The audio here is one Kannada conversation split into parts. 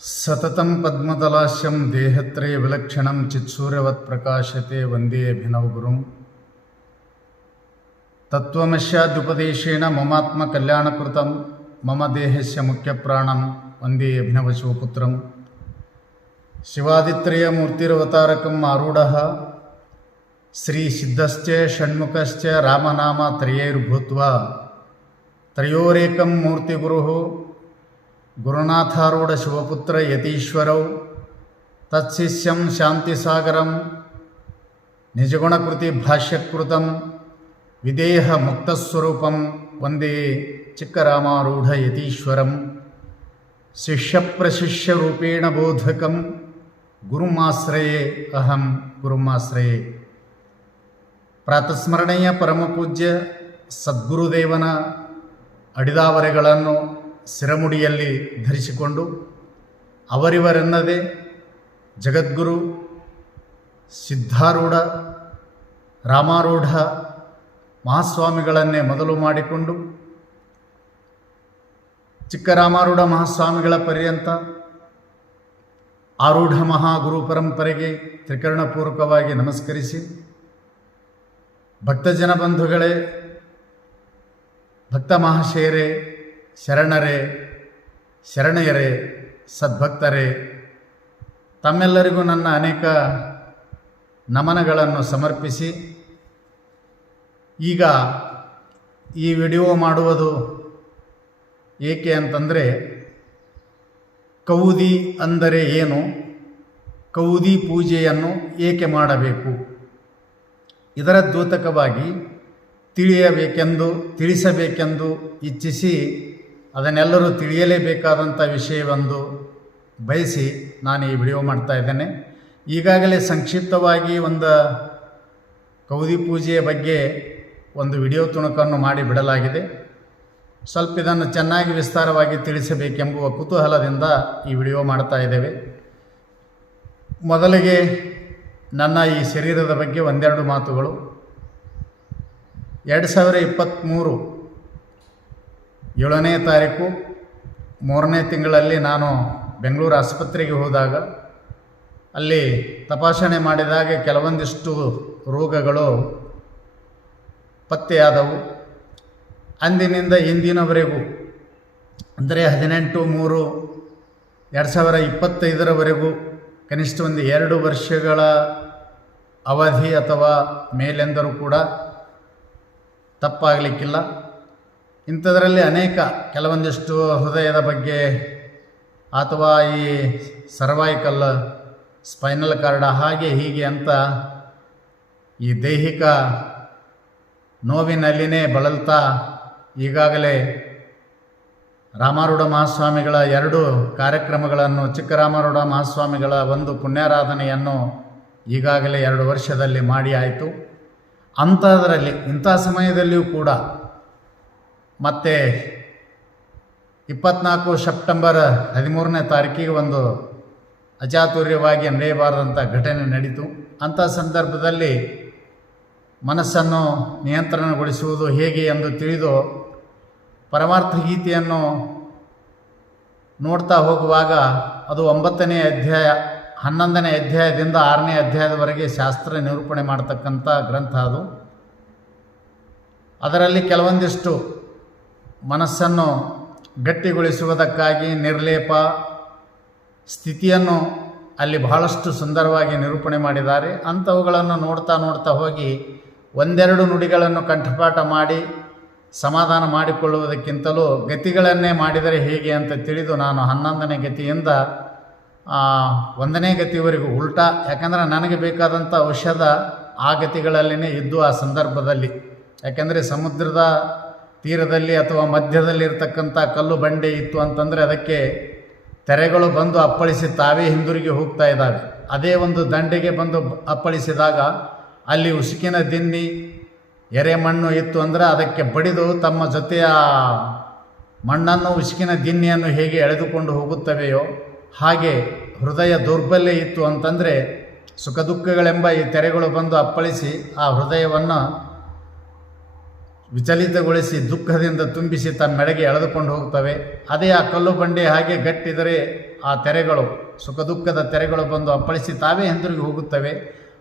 ಸತತಂ ಪದ್ಮದಲಾಶ್ಯಂ ದೇಹತ್ರಯ ವಿಲಕ್ಷಣಂ ಚಿತ್ಸೂರ್ಯವತ್ ಪ್ರಕಾಶತೆ ವಂದೇ ಅಭಿನವಗುರುಂ ತತ್ವಮಸ್ಯಾದ್ಯುಪದೇಶೇನ ಮಮಾತ್ಮ ಕಲ್ಯಾಣಕೃತಂ ಮಮ ದೇಹಸ್ಯ ಮುಖ್ಯಪ್ರಾಣಂ ವಂದೇ ಅಭಿನವಶಿವಪುತ್ರಂ ಶಿವಾದಿತ್ರಯ ಮೂರ್ತಿರವತಾರಕಂ ಆರೂಢಃ ಶ್ರೀ ಸಿದ್ಧಶ್ಚ ಷಣ್ಮುಖಶ್ಚ ರಾಮನಾಮ ತ್ರಯೈರ್ಭೂತ್ವಾ ತ್ರಯೋರೇಕಂ ಮೂರ್ತಿಗುರುಃ ಗುರುನಾಥಾರೂಢ ಶಿವಪುತ್ರ ಯತೀಶ್ವರೌ ತತ್ಸಿಷ್ಯಂ ಶಾಂತಿಸಾಗರಂ ನಿಜಗುಣಕೃತಿ ಭಾಷ್ಯಕೃತಂ ವಿದೇಹ ಮುಕ್ತಸ್ವರೂಪಂ ವಂದೇ ಚಿಕ್ಕರಾಮಾರೂಢ ಯತೀಶ್ವರಂ ಶಿಷ್ಯಪ್ರಶಿಷ್ಯರೂಪೇಣ ಬೋಧಕಂ ಗುರುಮಾಶ್ರಯೇ ಅಹಂ ಗುರುಮಾಶ್ರಯೇ. ಪ್ರಾತಸ್ಮರಣೀಯ ಪರಮಪೂಜ್ಯ ಸದ್ಗುರುದೇವನ ಅಡಿದಾವರೆಗಳನ್ನು ಶಿರಮುಡಿಯಲ್ಲಿ ಧರಿಸಿಕೊಂಡು ಅವರಿವರೆನ್ನದೇ ಜಗದ್ಗುರು ಸಿದ್ಧಾರೂಢ ರಾಮಾರೂಢ ಮಹಾಸ್ವಾಮಿಗಳನ್ನೇ ಮೊದಲು ಮಾಡಿಕೊಂಡು ಚಿಕ್ಕರಾಮಾರೂಢ ಮಹಾಸ್ವಾಮಿಗಳ ಪರ್ಯಂತ ಆರೂಢ ಮಹಾಗುರು ಪರಂಪರೆಗೆ ತ್ರಿಕರಣಪೂರ್ವಕವಾಗಿ ನಮಸ್ಕರಿಸಿ, ಭಕ್ತಜನ ಬಂಧುಗಳೇ, ಭಕ್ತ ಮಹಾಶಯರೇ, ಶರಣರೇ, ಶರಣೆಯರೇ, ಸದ್ಭಕ್ತರೇ, ತಮ್ಮೆಲ್ಲರಿಗೂ ನನ್ನ ಅನೇಕ ನಮನಗಳನ್ನು ಸಮರ್ಪಿಸಿ, ಈಗ ಈ ವಿಡಿಯೋ ಮಾಡುವುದು ಏಕೆ ಅಂತಂದರೆ, ಕೌದಿ ಅಂದರೆ ಏನು, ಕೌದಿ ಪೂಜೆಯನ್ನು ಏಕೆ ಮಾಡಬೇಕು, ಇದರ ದ್ಯೋತಕವಾಗಿ ತಿಳಿಸಬೇಕೆಂದು ಇಚ್ಛಿಸಿ ಅದನ್ನೆಲ್ಲರೂ ತಿಳಿಯಲೇಬೇಕಾದಂಥ ವಿಷಯವೊಂದು ಬಯಸಿ ನಾನು ಈ ವಿಡಿಯೋ ಮಾಡ್ತಾ ಇದ್ದೇನೆ. ಈಗಾಗಲೇ ಸಂಕ್ಷಿಪ್ತವಾಗಿ ಒಂದು ಕೌದಿ ಪೂಜೆಯ ಬಗ್ಗೆ ಒಂದು ವಿಡಿಯೋ ತುಣುಕನ್ನು ಮಾಡಿ ಬಿಡಲಾಗಿದೆ. ಸ್ವಲ್ಪ ಇದನ್ನು ಚೆನ್ನಾಗಿ ವಿಸ್ತಾರವಾಗಿ ತಿಳಿಸಬೇಕೆಂಬುವ ಕುತೂಹಲದಿಂದ ಈ ವಿಡಿಯೋ ಮಾಡ್ತಾ ಇದ್ದೇವೆ. ಮೊದಲಿಗೆ ನನ್ನ ಈ ಶರೀರದ ಬಗ್ಗೆ ಒಂದೆರಡು ಮಾತುಗಳು. 2023 7ನೇ ತಾರೀಕು 3ನೇ ತಿಂಗಳಲ್ಲಿ ನಾನು ಬೆಂಗಳೂರು ಆಸ್ಪತ್ರೆಗೆ ಹೋದಾಗ ಅಲ್ಲಿ ತಪಾಸಣೆ ಮಾಡಿದಾಗ ಕೆಲವೊಂದಿಷ್ಟು ರೋಗಗಳು ಪತ್ತೆಯಾದವು. ಅಂದಿನಿಂದ ಇಂದಿನವರೆಗೂ ಅಂದರೆ 18/3/2025 ಕನಿಷ್ಠ ಒಂದು 2 ವರ್ಷಗಳ ಅವಧಿ ಅಥವಾ ಮೇಲೆಂದರೂ ಕೂಡ ತಪ್ಪಾಗಲಿಕ್ಕಿಲ್ಲ. ಇಂಥದ್ರಲ್ಲಿ ಕೆಲವೊಂದಿಷ್ಟು ಹೃದಯದ ಬಗ್ಗೆ ಅಥವಾ ಈ ಸರ್ವೈಕಲ್, ಸ್ಪೈನಲ್ ಕಾರ್ಡ್ ಹಾಗೆ ಹೀಗೆ ಅಂತ ಈ ದೈಹಿಕ ನೋವಿನಲ್ಲಿನೇ ಬಳಲ್ತಾ ಈಗಾಗಲೇ ರಾಮಾರೂಢ ಮಹಾಸ್ವಾಮಿಗಳ 2 ಕಾರ್ಯಕ್ರಮಗಳನ್ನು, ಚಿಕ್ಕರಾಮಾರೂಢ ಮಹಾಸ್ವಾಮಿಗಳ ಒಂದು ಪುಣ್ಯಾರಾಧನೆಯನ್ನು ಈಗಾಗಲೇ 2 ವರ್ಷದಲ್ಲಿ ಮಾಡಿ ಆಯಿತು. ಇಂಥ ಸಮಯದಲ್ಲಿಯೂ ಕೂಡ ಮತ್ತೆ 24 ಸೆಪ್ಟೆಂಬರ್ 13ನೇ ತಾರೀಕಿಗೆ ಒಂದು ಅಚಾತುರ್ಯವಾಗಿ ನಡೆಯಬಾರದಂಥ ಘಟನೆ ನಡೀತು. ಅಂಥ ಸಂದರ್ಭದಲ್ಲಿ ಮನಸ್ಸನ್ನು ನಿಯಂತ್ರಣಗೊಳಿಸುವುದು ಹೇಗೆ ಎಂದು ತಿಳಿದು ಪರಮಾರ್ಥ ಗೀತೆಯನ್ನು ನೋಡ್ತಾ ಹೋಗುವಾಗ ಅದು 9ನೇ ಅಧ್ಯಾಯ 11ನೇ ಅಧ್ಯಾಯದಿಂದ 6ನೇ ಅಧ್ಯಾಯದವರೆಗೆ ಶಾಸ್ತ್ರ ನಿರೂಪಣೆ ಮಾಡತಕ್ಕಂಥ ಗ್ರಂಥ ಅದು. ಅದರಲ್ಲಿ ಕೆಲವೊಂದಿಷ್ಟು ಮನಸ್ಸನ್ನು ಗಟ್ಟಿಗೊಳಿಸುವುದಕ್ಕಾಗಿ ನಿರ್ಲೇಪ ಸ್ಥಿತಿಯನ್ನು ಅಲ್ಲಿ ಬಹಳಷ್ಟು ಸುಂದರವಾಗಿ ನಿರೂಪಣೆ ಮಾಡಿದ್ದಾರೆ. ಅಂಥವುಗಳನ್ನು ನೋಡ್ತಾ ಹೋಗಿ ಒಂದೆರಡು ನುಡಿಗಳನ್ನು ಕಂಠಪಾಠ ಮಾಡಿ ಸಮಾಧಾನ ಮಾಡಿಕೊಳ್ಳುವುದಕ್ಕಿಂತಲೂ ಗತಿಗಳನ್ನೇ ಮಾಡಿದರೆ ಹೇಗೆ ಅಂತ ತಿಳಿದು ನಾನು 11ನೇ ಗತಿಯಿಂದ 1ನೇ ಗತಿವರೆಗೂ ಉಲ್ಟಾ, ಯಾಕಂದರೆ ನನಗೆ ಬೇಕಾದಂಥ ಔಷಧ ಆ ಗತಿಗಳಲ್ಲಿನೇ ಇದ್ದು ಆ ಸಂದರ್ಭದಲ್ಲಿ. ಯಾಕೆಂದರೆ ಸಮುದ್ರದ ತೀರದಲ್ಲಿ ಅಥವಾ ಮಧ್ಯದಲ್ಲಿರ್ತಕ್ಕಂಥ ಕಲ್ಲು ಬಂಡೆ ಇತ್ತು ಅಂತಂದರೆ ಅದಕ್ಕೆ ತೆರೆಗಳು ಬಂದು ಅಪ್ಪಳಿಸಿ ತಾವೇ ಹಿಂದಿರುಗಿ ಹೋಗ್ತಾ ಇದ್ದಾವೆ. ಅದೇ ಒಂದು ದಂಡೆಗೆ ಬಂದು ಅಪ್ಪಳಿಸಿದಾಗ ಅಲ್ಲಿ ಉಸುಕಿನ ದಿನ್ನಿ ಎರೆಮಣ್ಣು ಇತ್ತು ಅಂದರೆ ಅದಕ್ಕೆ ಬಡಿದು ತಮ್ಮ ಜೊತೆಯ ಮಣ್ಣನ್ನು, ಉಸುಕಿನ ದಿನ್ನಿಯನ್ನು ಹೇಗೆ ಎಳೆದುಕೊಂಡು ಹೋಗುತ್ತವೆಯೋ ಹಾಗೆ ಹೃದಯ ದೌರ್ಬಲ್ಯ ಇತ್ತು ಅಂತಂದರೆ ಸುಖ ದುಃಖಗಳೆಂಬ ಈ ತೆರೆಗಳು ಬಂದು ಅಪ್ಪಳಿಸಿ ಆ ಹೃದಯವನ್ನು ವಿಚಲಿತಗೊಳಿಸಿ ದುಃಖದಿಂದ ತುಂಬಿಸಿ ತಮ್ಮೆಡೆಗೆ ಎಳೆದುಕೊಂಡು ಹೋಗ್ತವೆ. ಅದೇ ಆ ಕಲ್ಲು ಬಂಡೆ ಹಾಗೆ ಗಟ್ಟಿದರೆ ಆ ತೆರೆಗಳು, ಸುಖ ದುಃಖದ ತೆರೆಗಳು ಬಂದು ಅಪ್ಪಳಿಸಿ ತಾವೇ ಹಿಂದಿರುಗಿ ಹೋಗುತ್ತವೆ.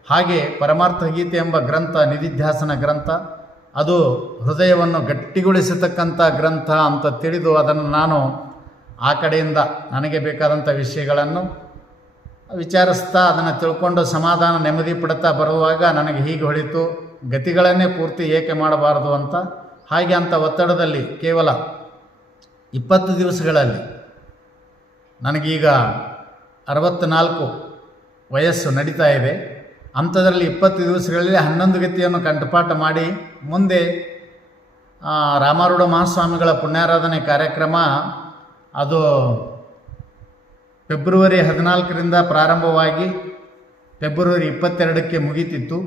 ಹಾಗೆ ಪರಮಾರ್ಥ ಗೀತೆ ಎಂಬ ಗ್ರಂಥ, ನಿಧಿಧ್ಯಾಸನ ಗ್ರಂಥ, ಅದು ಹೃದಯವನ್ನು ಗಟ್ಟಿಗೊಳಿಸತಕ್ಕಂಥ ಗ್ರಂಥ ಅಂತ ತಿಳಿದು ಅದನ್ನು ನಾನು ಆ ಕಡೆಯಿಂದ ನನಗೆ ಬೇಕಾದಂಥ ವಿಷಯಗಳನ್ನು ವಿಚಾರಿಸ್ತಾ ಅದನ್ನು ತಿಳ್ಕೊಂಡು ಸಮಾಧಾನ ನೆಮ್ಮದಿ ಪಡ್ತಾ ಬರುವಾಗ ನನಗೆ ಹೀಗೆ ಹೊಳಿತು, ಗತಿಗಳನ್ನೇ ಪೂರ್ತಿ ಏಕೆ ಮಾಡಬಾರದು ಅಂತ. ಹಾಗೆ ಅಂಥ ಒತ್ತಡದಲ್ಲಿ ಕೇವಲ 20 ದಿವಸಗಳಲ್ಲಿ, ನನಗೀಗ 64 ವಯಸ್ಸು ನಡೀತಾ ಇದೆ, ಅಂಥದ್ರಲ್ಲಿ 20 ದಿವಸಗಳಲ್ಲಿ 11 ಗತಿಯನ್ನು ಕಂಠಪಾಠ ಮಾಡಿ ಮುಂದೆ ರಾಮಾರೂಢ ಮಹಾಸ್ವಾಮಿಗಳ ಪುಣ್ಯಾರಾಧನೆ ಕಾರ್ಯಕ್ರಮ ಅದು ಫೆಬ್ರವರಿ 14ರಿಂದ ಪ್ರಾರಂಭವಾಗಿ ಫೆಬ್ರವರಿ 22ಕ್ಕೆ ಮುಗೀತಿತ್ತು.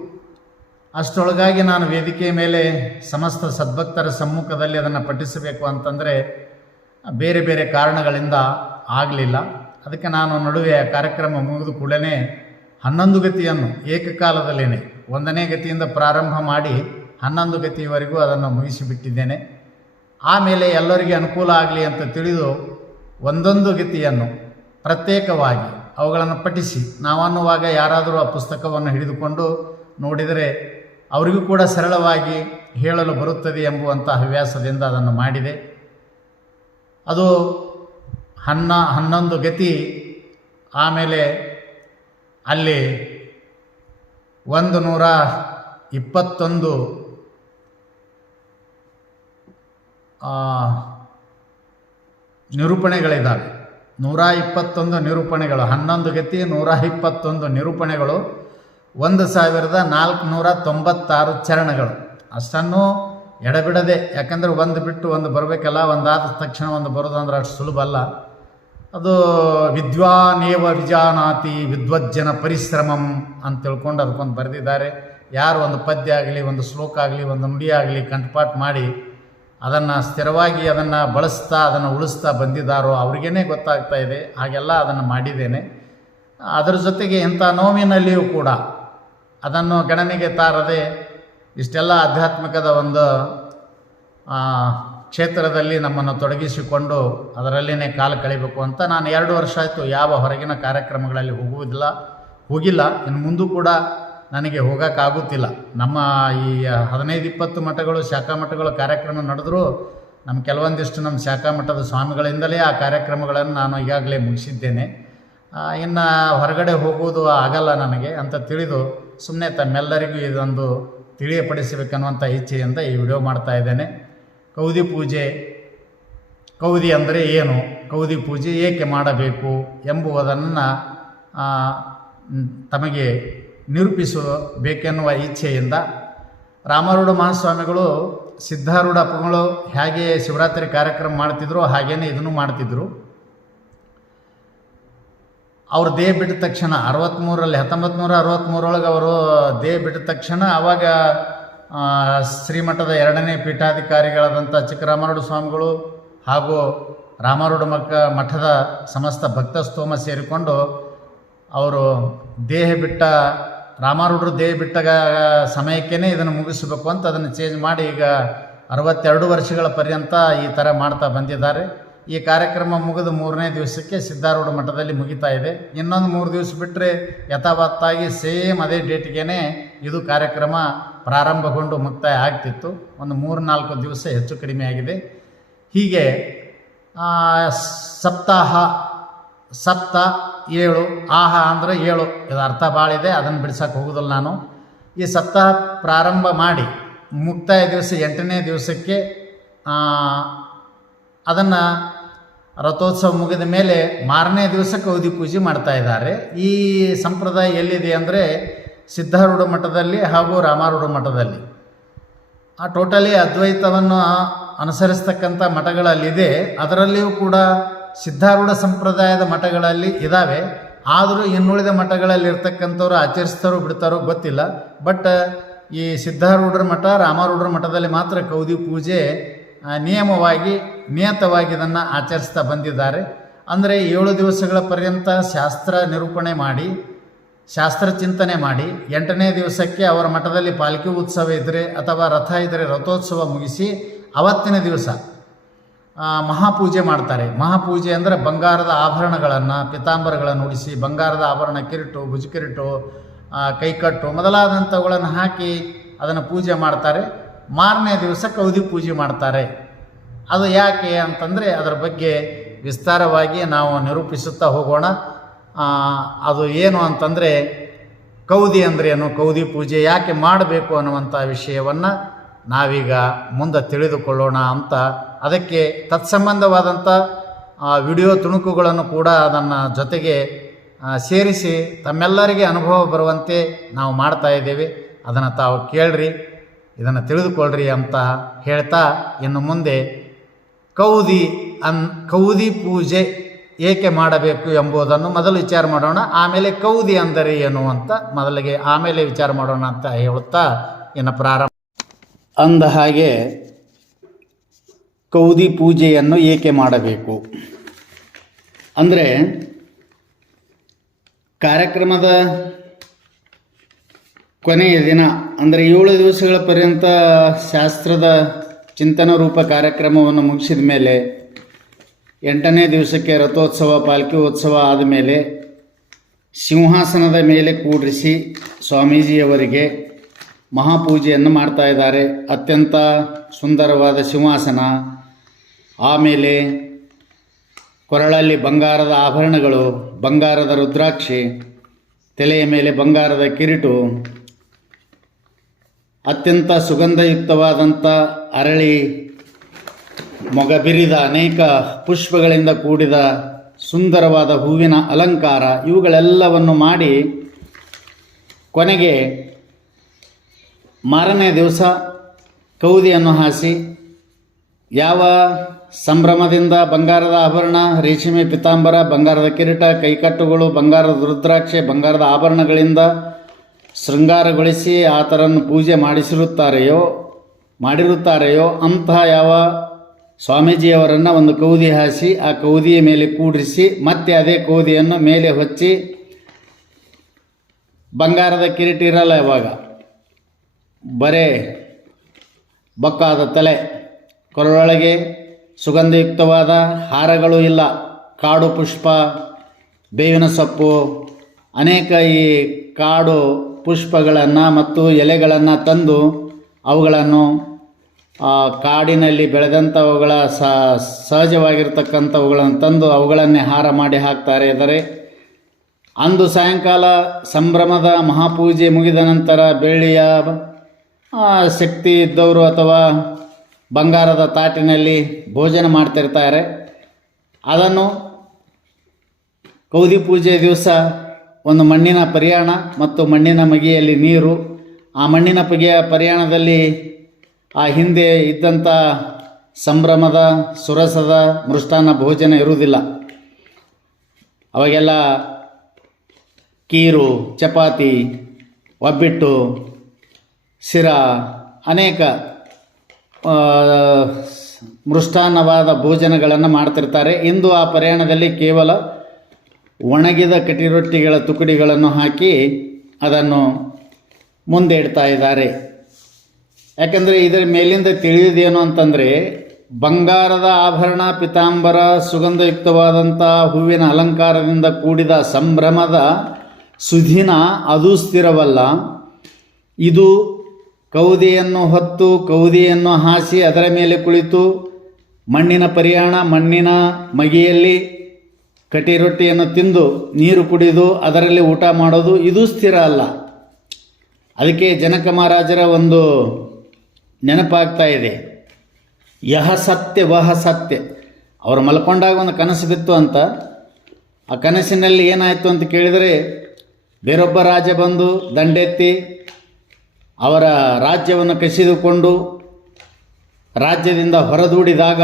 ಅಷ್ಟರೊಳಗಾಗಿ ನಾನು ವೇದಿಕೆಯ ಮೇಲೆ ಸಮಸ್ತ ಸದ್ಭಕ್ತರ ಸಮ್ಮುಖದಲ್ಲಿ ಅದನ್ನು ಪಠಿಸಬೇಕು ಅಂತಂದರೆ ಬೇರೆ ಬೇರೆ ಕಾರಣಗಳಿಂದ ಆಗಲಿಲ್ಲ. ಅದಕ್ಕೆ ನಾನು ನಡುವೆ ಕಾರ್ಯಕ್ರಮ ಮುಗಿದು ಕೂಡಲೇ 11 ಗತಿಯನ್ನು ಏಕಕಾಲದಲ್ಲೇ 1ನೇ ಗತಿಯಿಂದ ಪ್ರಾರಂಭ ಮಾಡಿ 11 ಗತಿಯವರೆಗೂ ಅದನ್ನು ಮುಗಿಸಿಬಿಟ್ಟಿದ್ದೇನೆ. ಆಮೇಲೆ ಎಲ್ಲರಿಗೆ ಅನುಕೂಲ ಆಗಲಿ ಅಂತ ತಿಳಿದು ಒಂದೊಂದು ಗತಿಯನ್ನು ಪ್ರತ್ಯೇಕವಾಗಿ ಅವುಗಳನ್ನು ಪಠಿಸಿ ನಾವನ್ನುವಾಗ ಯಾರಾದರೂ ಆ ಪುಸ್ತಕವನ್ನು ಹಿಡಿದುಕೊಂಡು ನೋಡಿದರೆ ಅವರಿಗೂ ಕೂಡ ಸರಳವಾಗಿ ಹೇಳಲು ಬರುತ್ತದೆ ಎಂಬುವಂಥ ಹವ್ಯಾಸದಿಂದ ಅದನ್ನು ಮಾಡಿದೆ. ಅದು 11 ಗತಿ. ಆಮೇಲೆ ಅಲ್ಲಿ 121 ನಿರೂಪಣೆಗಳಿದ್ದಾವೆ. 121 ನಿರೂಪಣೆಗಳು, 11 ಗತಿ 121 ನಿರೂಪಣೆಗಳು, 1496 ಚರಣಗಳು. ಅಷ್ಟನ್ನು ಎಡಬಿಡದೆ, ಯಾಕಂದರೆ ಒಂದು ಬಿಟ್ಟು ಒಂದು ಬರಬೇಕಲ್ಲ, ಒಂದಾದ ತಕ್ಷಣ ಒಂದು ಬರೋದಂದ್ರೆ ಅಷ್ಟು ಸುಲಭ ಅಲ್ಲ. ಅದು ವಿದ್ವಾನೇವ ವಿಜಾನಾತಿ ವಿದ್ವಜ್ಜನ ಪರಿಶ್ರಮಂ ಅಂತ ತಿಳ್ಕೊಂಡು ಅದಕ್ಕೊಂದು ಬರೆದಿದ್ದಾರೆ. ಯಾರು ಒಂದು ಪದ್ಯ ಆಗಲಿ, ಒಂದು ಶ್ಲೋಕ ಆಗಲಿ, ಒಂದು ನುಡಿ ಆಗಲಿ ಕಂಠಪಾಠ ಮಾಡಿ ಅದನ್ನು ಸ್ಥಿರವಾಗಿ ಅದನ್ನು ಬಳಸ್ತಾ ಅದನ್ನು ಉಳಿಸ್ತಾ ಬಂದಿದ್ದಾರೋ ಅವ್ರಿಗೇ ಗೊತ್ತಾಗ್ತಾ ಇದೆ. ಹಾಗೆಲ್ಲ ಅದನ್ನು ಮಾಡಿದ್ದೇನೆ. ಅದರ ಜೊತೆಗೆ ಇಂಥ ನೋವಿನಲ್ಲಿಯೂ ಕೂಡ ಅದನ್ನು ಗಣನೆಗೆ ತಾರದೆ ಇಷ್ಟೆಲ್ಲ ಆಧ್ಯಾತ್ಮಿಕದ ಒಂದು ಕ್ಷೇತ್ರದಲ್ಲಿ ನಮ್ಮನ್ನು ತೊಡಗಿಸಿಕೊಂಡು ಅದರಲ್ಲೇ ಕಾಲ ಕಳಿಬೇಕು ಅಂತ ನಾನು 2 ವರ್ಷ ಆಯಿತು ಯಾವ ಹೊರಗಿನ ಕಾರ್ಯಕ್ರಮಗಳಲ್ಲಿ ಹೋಗಿಲ್ಲ. ಇನ್ನು ಮುಂದೂ ಕೂಡ ನನಗೆ ಹೋಗೋಕ್ಕಾಗುತ್ತಿಲ್ಲ. ನಮ್ಮ ಈ 15-20 ಮಠಗಳು, ಶಾಖಾ ಮಠಗಳು ಕಾರ್ಯಕ್ರಮ ನಡೆದರೂ ನಮ್ಮ ಕೆಲವೊಂದಿಷ್ಟು ನಮ್ಮ ಶಾಖಾ ಮಠದ ಸ್ವಾಮಿಗಳಿಂದಲೇ ಆ ಕಾರ್ಯಕ್ರಮಗಳನ್ನು ನಾನು ಈಗಾಗಲೇ ಮುಗಿಸಿದ್ದೇನೆ. ಇನ್ನು ಹೊರಗಡೆ ಹೋಗುವುದು ಆಗಲ್ಲ ನನಗೆ ಅಂತ ತಿಳಿದು ಸುಮ್ಮನೆ ತಮ್ಮೆಲ್ಲರಿಗೂ ಇದೊಂದು ತಿಳಿಯಪಡಿಸಬೇಕನ್ನುವಂಥ ಇಚ್ಛೆಯಿಂದ ಈ ವಿಡಿಯೋ ಮಾಡ್ತಾ ಇದ್ದೇನೆ. ಕೌದಿ ಪೂಜೆ, ಕೌದಿ ಅಂದರೆ ಏನು, ಕೌದಿ ಪೂಜೆ ಏಕೆ ಮಾಡಬೇಕು ಎಂಬುದನ್ನು ತಮಗೆ ನಿರೂಪಿಸಬೇಕೆನ್ನುವ ಇಚ್ಛೆಯಿಂದ ರಾಮಾರೂಢ ಮಹಾಸ್ವಾಮಿಗಳು ಸಿದ್ಧಾರೂಢ ಅಪ್ಪಗಳು ಹೇಗೆ ಶಿವರಾತ್ರಿ ಕಾರ್ಯಕ್ರಮ ಮಾಡ್ತಿದ್ರು ಹಾಗೇನೆ ಇದನ್ನು ಮಾಡ್ತಿದ್ರು. ಅವರು ದೇಹ ಬಿಟ್ಟ ತಕ್ಷಣ 1963 ಅವರು ದೇಹ ಬಿಟ್ಟ ತಕ್ಷಣ ಆವಾಗ ಶ್ರೀಮಠದ 2ನೇ ಪೀಠಾಧಿಕಾರಿಗಳಾದಂಥ ಚಿಕ್ಕರಾಮಾರೂಢ ಸ್ವಾಮಿಗಳು ಹಾಗೂ ರಾಮಾರೂಢ ಮಠದ ಸಮಸ್ತ ಭಕ್ತಸ್ತೋಮ ಸೇರಿಕೊಂಡು ಅವರು ರಾಮಾರೂಢರು ದೇಹ ಬಿಟ್ಟ ಸಮಯಕ್ಕೇ ಇದನ್ನು ಮುಗಿಸಬೇಕು ಅಂತ ಅದನ್ನು ಚೇಂಜ್ ಮಾಡಿ ಈಗ 62 ವರ್ಷಗಳ ಪರ್ಯಂತ ಈ ಥರ ಮಾಡ್ತಾ ಬಂದಿದ್ದಾರೆ. ಈ ಕಾರ್ಯಕ್ರಮ ಮುಗಿದು 3ನೇ ದಿವಸಕ್ಕೆ ಸಿದ್ಧಾರೂಢ ಮಠದಲ್ಲಿ ಮುಗಿತಾ ಇದೆ. ಇನ್ನೊಂದು 3 ದಿವಸ ಬಿಟ್ಟರೆ ಯಥಾವತ್ತಾಗಿ ಸೇಮ್ ಅದೇ ಡೇಟ್ಗೆ ಇದು ಕಾರ್ಯಕ್ರಮ ಪ್ರಾರಂಭಗೊಂಡು ಮುಕ್ತಾಯ ಆಗ್ತಿತ್ತು. ಒಂದು 3-4 ದಿವಸ ಹೆಚ್ಚು ಕಡಿಮೆ ಆಗಿದೆ. ಹೀಗೆ ಸಪ್ತಾಹ, ಸಪ್ತ 7, ಆಹ ಅಂದರೆ 7, ಇದು ಅರ್ಥ ಭಾಳ ಇದೆ, ಅದನ್ನು ಬಿಡ್ಸಕ್ಕೆ ಹೋಗೋದಿಲ್ಲ ನಾನು. ಈ ಸಪ್ತಾಹ ಪ್ರಾರಂಭ ಮಾಡಿ ಮುಕ್ತಾಯ ದಿವಸ 8ನೇ ದಿವಸಕ್ಕೆ ಅದನ್ನು ರಥೋತ್ಸವ ಮುಗಿದ ಮೇಲೆ 4ನೇ ದಿವಸ ಕೌದಿ ಪೂಜೆ ಮಾಡ್ತಾ ಇದ್ದಾರೆ. ಈ ಸಂಪ್ರದಾಯ ಎಲ್ಲಿದೆ ಅಂದರೆ ಸಿದ್ಧಾರೂಢ ಮಠದಲ್ಲಿ ಹಾಗೂ ರಾಮಾರೂಢ ಮಠದಲ್ಲಿ. ಟೋಟಲಿ ಅದ್ವೈತವನ್ನು ಅನುಸರಿಸ್ತಕ್ಕಂಥ ಮಠಗಳಲ್ಲಿದೆ. ಅದರಲ್ಲಿಯೂ ಕೂಡ ಸಿದ್ಧಾರೂಢ ಸಂಪ್ರದಾಯದ ಮಠಗಳಲ್ಲಿ ಇದ್ದಾವೆ. ಆದರೂ ಇನ್ನುಳಿದ ಮಠಗಳಲ್ಲಿ ಇರ್ತಕ್ಕಂಥವ್ರು ಆಚರಿಸ್ತಾರೋ ಬಿಡ್ತಾರೋ ಗೊತ್ತಿಲ್ಲ. ಬಟ್ ಈ ಸಿದ್ಧಾರೂಢರ ಮಠ, ರಾಮಾರೂಢರ ಮಠದಲ್ಲಿ ಮಾತ್ರ ಕೌದಿ ಪೂಜೆ ನಿಯತವಾಗಿ ಇದನ್ನು ಆಚರಿಸ್ತಾ ಬಂದಿದ್ದಾರೆ. ಅಂದರೆ 7 ದಿವಸಗಳ ಪರ್ಯಂತ ಶಾಸ್ತ್ರ ನಿರೂಪಣೆ ಮಾಡಿ ಶಾಸ್ತ್ರಚಿಂತನೆ ಮಾಡಿ 8ನೇ ದಿವಸಕ್ಕೆ ಅವರ ಮಠದಲ್ಲಿ ಪಾಲ್ಕಿ ಉತ್ಸವ ಇದ್ದರೆ ಅಥವಾ ರಥ ಇದ್ದರೆ ರಥೋತ್ಸವ ಮುಗಿಸಿ ಅವತ್ತಿನ ದಿವಸ ಮಹಾಪೂಜೆ ಮಾಡ್ತಾರೆ. ಮಹಾಪೂಜೆ ಅಂದರೆ ಬಂಗಾರದ ಆಭರಣಗಳನ್ನು ಪಿತಾಂಬರಗಳನ್ನು ಉಡಿಸಿ ಬಂಗಾರದ ಆಭರಣ ಕಿರೀಟು, ಭುಜಕಿರೀಟು, ಕೈಕಟ್ಟು ಮೊದಲಾದಂಥವುಗಳನ್ನು ಹಾಕಿ ಅದನ್ನು ಪೂಜೆ ಮಾಡ್ತಾರೆ. ಮಾರನೇ ದಿವಸ ಕೌದಿ ಪೂಜೆ ಮಾಡ್ತಾರೆ. ಅದು ಯಾಕೆ ಅಂತಂದರೆ ಅದರ ಬಗ್ಗೆ ವಿಸ್ತಾರವಾಗಿ ನಾವು ನಿರೂಪಿಸುತ್ತಾ ಹೋಗೋಣ. ಅದು ಏನು ಅಂತಂದರೆ ಕೌದಿ ಅಂದ್ರೇನು, ಕೌದಿ ಪೂಜೆ ಯಾಕೆ ಮಾಡಬೇಕು ಅನ್ನುವಂಥ ವಿಷಯವನ್ನು ನಾವೀಗ ಮುಂದೆ ತಿಳಿದುಕೊಳ್ಳೋಣ ಅಂತ ಅದಕ್ಕೆ ತತ್ಸಂಬಂಧವಾದಂಥ ವಿಡಿಯೋ ತುಣುಕುಗಳನ್ನು ಕೂಡ ಅದನ್ನು ಜೊತೆಗೆ ಸೇರಿಸಿ ತಮ್ಮೆಲ್ಲರಿಗೆ ಅನುಭವ ಬರುವಂತೆ ನಾವು ಮಾಡ್ತಾ ಇದ್ದೇವೆ. ಅದನ್ನು ತಾವು ಕೇಳ್ರಿ, ಇದನ್ನು ತಿಳಿದುಕೊಳ್ಳ್ರಿ ಅಂತ ಹೇಳ್ತಾ ಇನ್ನು ಮುಂದೆ ಕೌದಿ ಪೂಜೆ ಏಕೆ ಮಾಡಬೇಕು ಎಂಬುದನ್ನು ಮೊದಲು ವಿಚಾರ ಮಾಡೋಣ. ಆಮೇಲೆ ಕೌದಿ ಅಂದರೆ ಏನು ಅಂತ ಮೊದಲಿಗೆ ಆಮೇಲೆ ವಿಚಾರ ಮಾಡೋಣ ಅಂತ ಹೇಳುತ್ತಾ ಇನ್ನು ಪ್ರಾರಂಭ. ಅಂದ ಹಾಗೆ ಕೌದಿ ಪೂಜೆಯನ್ನು ಏಕೆ ಮಾಡಬೇಕು ಅಂದರೆ ಕಾರ್ಯಕ್ರಮದ ಕೊನೆಯ ದಿನ ಅಂದರೆ 7 ದಿವಸಗಳ ಪರ್ಯಂತ ಶಾಸ್ತ್ರದ ಚಿಂತನ ರೂಪ ಕಾರ್ಯಕ್ರಮವನ್ನು ಮುಗಿಸಿದ ಮೇಲೆ 8ನೇ ದಿವಸಕ್ಕೆ ರಥೋತ್ಸವ ಪಾಲ್ಕಿ ಉತ್ಸವ ಆದಮೇಲೆ ಸಿಂಹಾಸನದ ಮೇಲೆ ಕೂಡಿಸಿ ಸ್ವಾಮೀಜಿಯವರಿಗೆ ಮಹಾಪೂಜೆಯನ್ನು ಮಾಡ್ತಾ ಇದ್ದಾರೆ. ಅತ್ಯಂತ ಸುಂದರವಾದ ಸಿಂಹಾಸನ, ಆಮೇಲೆ ಕೊರಳಲ್ಲಿ ಬಂಗಾರದ ಆಭರಣಗಳು, ಬಂಗಾರದ ರುದ್ರಾಕ್ಷಿ, ತಲೆಯ ಮೇಲೆ ಬಂಗಾರದ ಕಿರೀಟು, ಅತ್ಯಂತ ಸುಗಂಧಯುಕ್ತವಾದಂಥ ಅರಳಿ ಮೊಗಬಿರಿದ ಅನೇಕ ಪುಷ್ಪಗಳಿಂದ ಕೂಡಿದ ಸುಂದರವಾದ ಹೂವಿನ ಅಲಂಕಾರ, ಇವುಗಳೆಲ್ಲವನ್ನು ಮಾಡಿ ಕೊನೆಗೆ ಮಾರನೇ ದಿವಸ ಕೌದಿಯನ್ನು ಹಾಸಿ ಯಾವ ಸಂಭ್ರಮದಿಂದ ಬಂಗಾರದ ಆಭರಣ, ರೇಷ್ಮೆ ಪಿತಾಂಬರ, ಬಂಗಾರದ ಕಿರೀಟ, ಕೈಕಟ್ಟುಗಳು, ಬಂಗಾರದ ರುದ್ರಾಕ್ಷಿ, ಬಂಗಾರದ ಆಭರಣಗಳಿಂದ ಶೃಂಗಾರಗೊಳಿಸಿ ಆತರನ್ನು ಪೂಜೆ ಮಾಡಿರುತ್ತಾರೆಯೋ ಅಂತಹ ಯಾವ ಸ್ವಾಮೀಜಿಯವರನ್ನು ಒಂದು ಕೌದಿ ಹಾಸಿ ಆ ಕೌದಿಯ ಮೇಲೆ ಕೂಡಿಸಿ ಮತ್ತೆ ಅದೇ ಕೌದಿಯನ್ನು ಮೇಲೆ ಹೊಚ್ಚಿ, ಬಂಗಾರದ ಕಿರೀಟ ಇರಲ್ಲ, ಇವಾಗ ಬರೇ ಬೊಕ್ಕಾದ ತಲೆ, ಕೊರಳೊಳಗೆ ಸುಗಂಧಯುಕ್ತವಾದ ಹಾರಗಳು ಇಲ್ಲ, ಕಾಡು ಪುಷ್ಪ, ಬೇವಿನ ಸೊಪ್ಪು, ಅನೇಕ ಈ ಕಾಡು ಪುಷ್ಪಗಳನ್ನು ಮತ್ತು ಎಲೆಗಳನ್ನು ತಂದು ಅವುಗಳನ್ನು ಕಾಡಿನಲ್ಲಿ ಬೆಳೆದಂಥವುಗಳ ಸಹಜವಾಗಿರ್ತಕ್ಕಂಥವುಗಳನ್ನು ತಂದು ಅವುಗಳನ್ನೇ ಹಾರ ಮಾಡಿ ಹಾಕ್ತಾರೆ. ಇದ್ದಾರೆ ಅಂದು ಸಾಯಂಕಾಲ ಸಂಭ್ರಮದ ಮಹಾಪೂಜೆ ಮುಗಿದ ನಂತರ ಬೆಳ್ಳಿಯ ಶಕ್ತಿ ಇದ್ದವರು ಅಥವಾ ಬಂಗಾರದ ತಾಟಿನಲ್ಲಿ ಭೋಜನ ಮಾಡ್ತಿರ್ತಾರೆ. ಅದನ್ನು ಕೌದಿ ಪೂಜೆ ದಿವಸ ಒಂದು ಮಣ್ಣಿನ ಪರಿಯಾಣ ಮತ್ತು ಮಣ್ಣಿನ ಮಗಿಯಲ್ಲಿ ನೀರು, ಆ ಮಣ್ಣಿನ ಪರಿಯಾಣದಲ್ಲಿ ಆ ಹಿಂದೆ ಇದ್ದಂಥ ಸಂಭ್ರಮದ ಸುರಸದ ಮೃಷ್ಟಾನ್ನ ಭೋಜನ ಇರುವುದಿಲ್ಲ. ಅವಾಗೆಲ್ಲ ಕೀರು, ಚಪಾತಿ, ಒಬ್ಬಿಟ್ಟು, ಶಿರ, ಅನೇಕ ಮೃಷ್ಟಾನ್ನವಾದ ಭೋಜನಗಳನ್ನು ಮಾಡ್ತಿರ್ತಾರೆ. ಇಂದು ಆ ಪ್ರಯಾಣದಲ್ಲಿ ಕೇವಲ ಒಣಗಿದ ಕಟಿರೊಟ್ಟಿಗಳ ತುಕಡಿಗಳನ್ನು ಹಾಕಿ ಅದನ್ನು ಮುಂದೆ ಇಡ್ತಾ ಇದ್ದಾರೆ. ಯಾಕಂದರೆ ಇದರ ಮೇಲಿಂದ ತಿಳಿಯುವುದೇನು ಅಂತಂದರೆ ಬಂಗಾರದ ಆಭರಣ, ಪಿತಾಂಬರ, ಸುಗಂಧಯುಕ್ತವಾದಂಥ ಹೂವಿನ ಅಲಂಕಾರದಿಂದ ಕೂಡಿದ ಸಂಭ್ರಮದ ಸುದಿನ ಅದು ಸ್ಥಿರವಲ್ಲ. ಇದು ಕೌದಿಯನ್ನು ಹೊತ್ತು ಕೌದಿಯನ್ನು ಹಾಸಿ ಅದರ ಮೇಲೆ ಕುಳಿತು ಮಣ್ಣಿನ ಪರಿಯಾಣ, ಮಣ್ಣಿನ ಮಗಿಯಲ್ಲಿ ಕಟಿ ರೊಟ್ಟಿಯನ್ನು ತಿಂದು ನೀರು ಕುಡಿದು ಅದರಲ್ಲಿ ಊಟ ಮಾಡೋದು ಇದು ಸ್ಥಿರ ಅಲ್ಲ. ಅದಕ್ಕೆ ಜನಕ ಮಹಾರಾಜರ ಒಂದು ನೆನಪಾಗ್ತಾ ಇದೆ, ಯಹ ಸತ್ಯ ವಹ ಸತ್ಯ. ಅವರು ಮಲ್ಕೊಂಡಾಗ ಒಂದು ಕನಸು ಬಿತ್ತು ಅಂತ. ಆ ಕನಸಿನಲ್ಲಿ ಏನಾಯಿತು ಅಂತ ಕೇಳಿದರೆ, ಬೇರೊಬ್ಬ ರಾಜ ಬಂದು ದಂಡೆತ್ತಿ ಅವರ ರಾಜ್ಯವನ್ನು ಕಸಿದುಕೊಂಡು ರಾಜ್ಯದಿಂದ ಹೊರದೂಡಿದಾಗ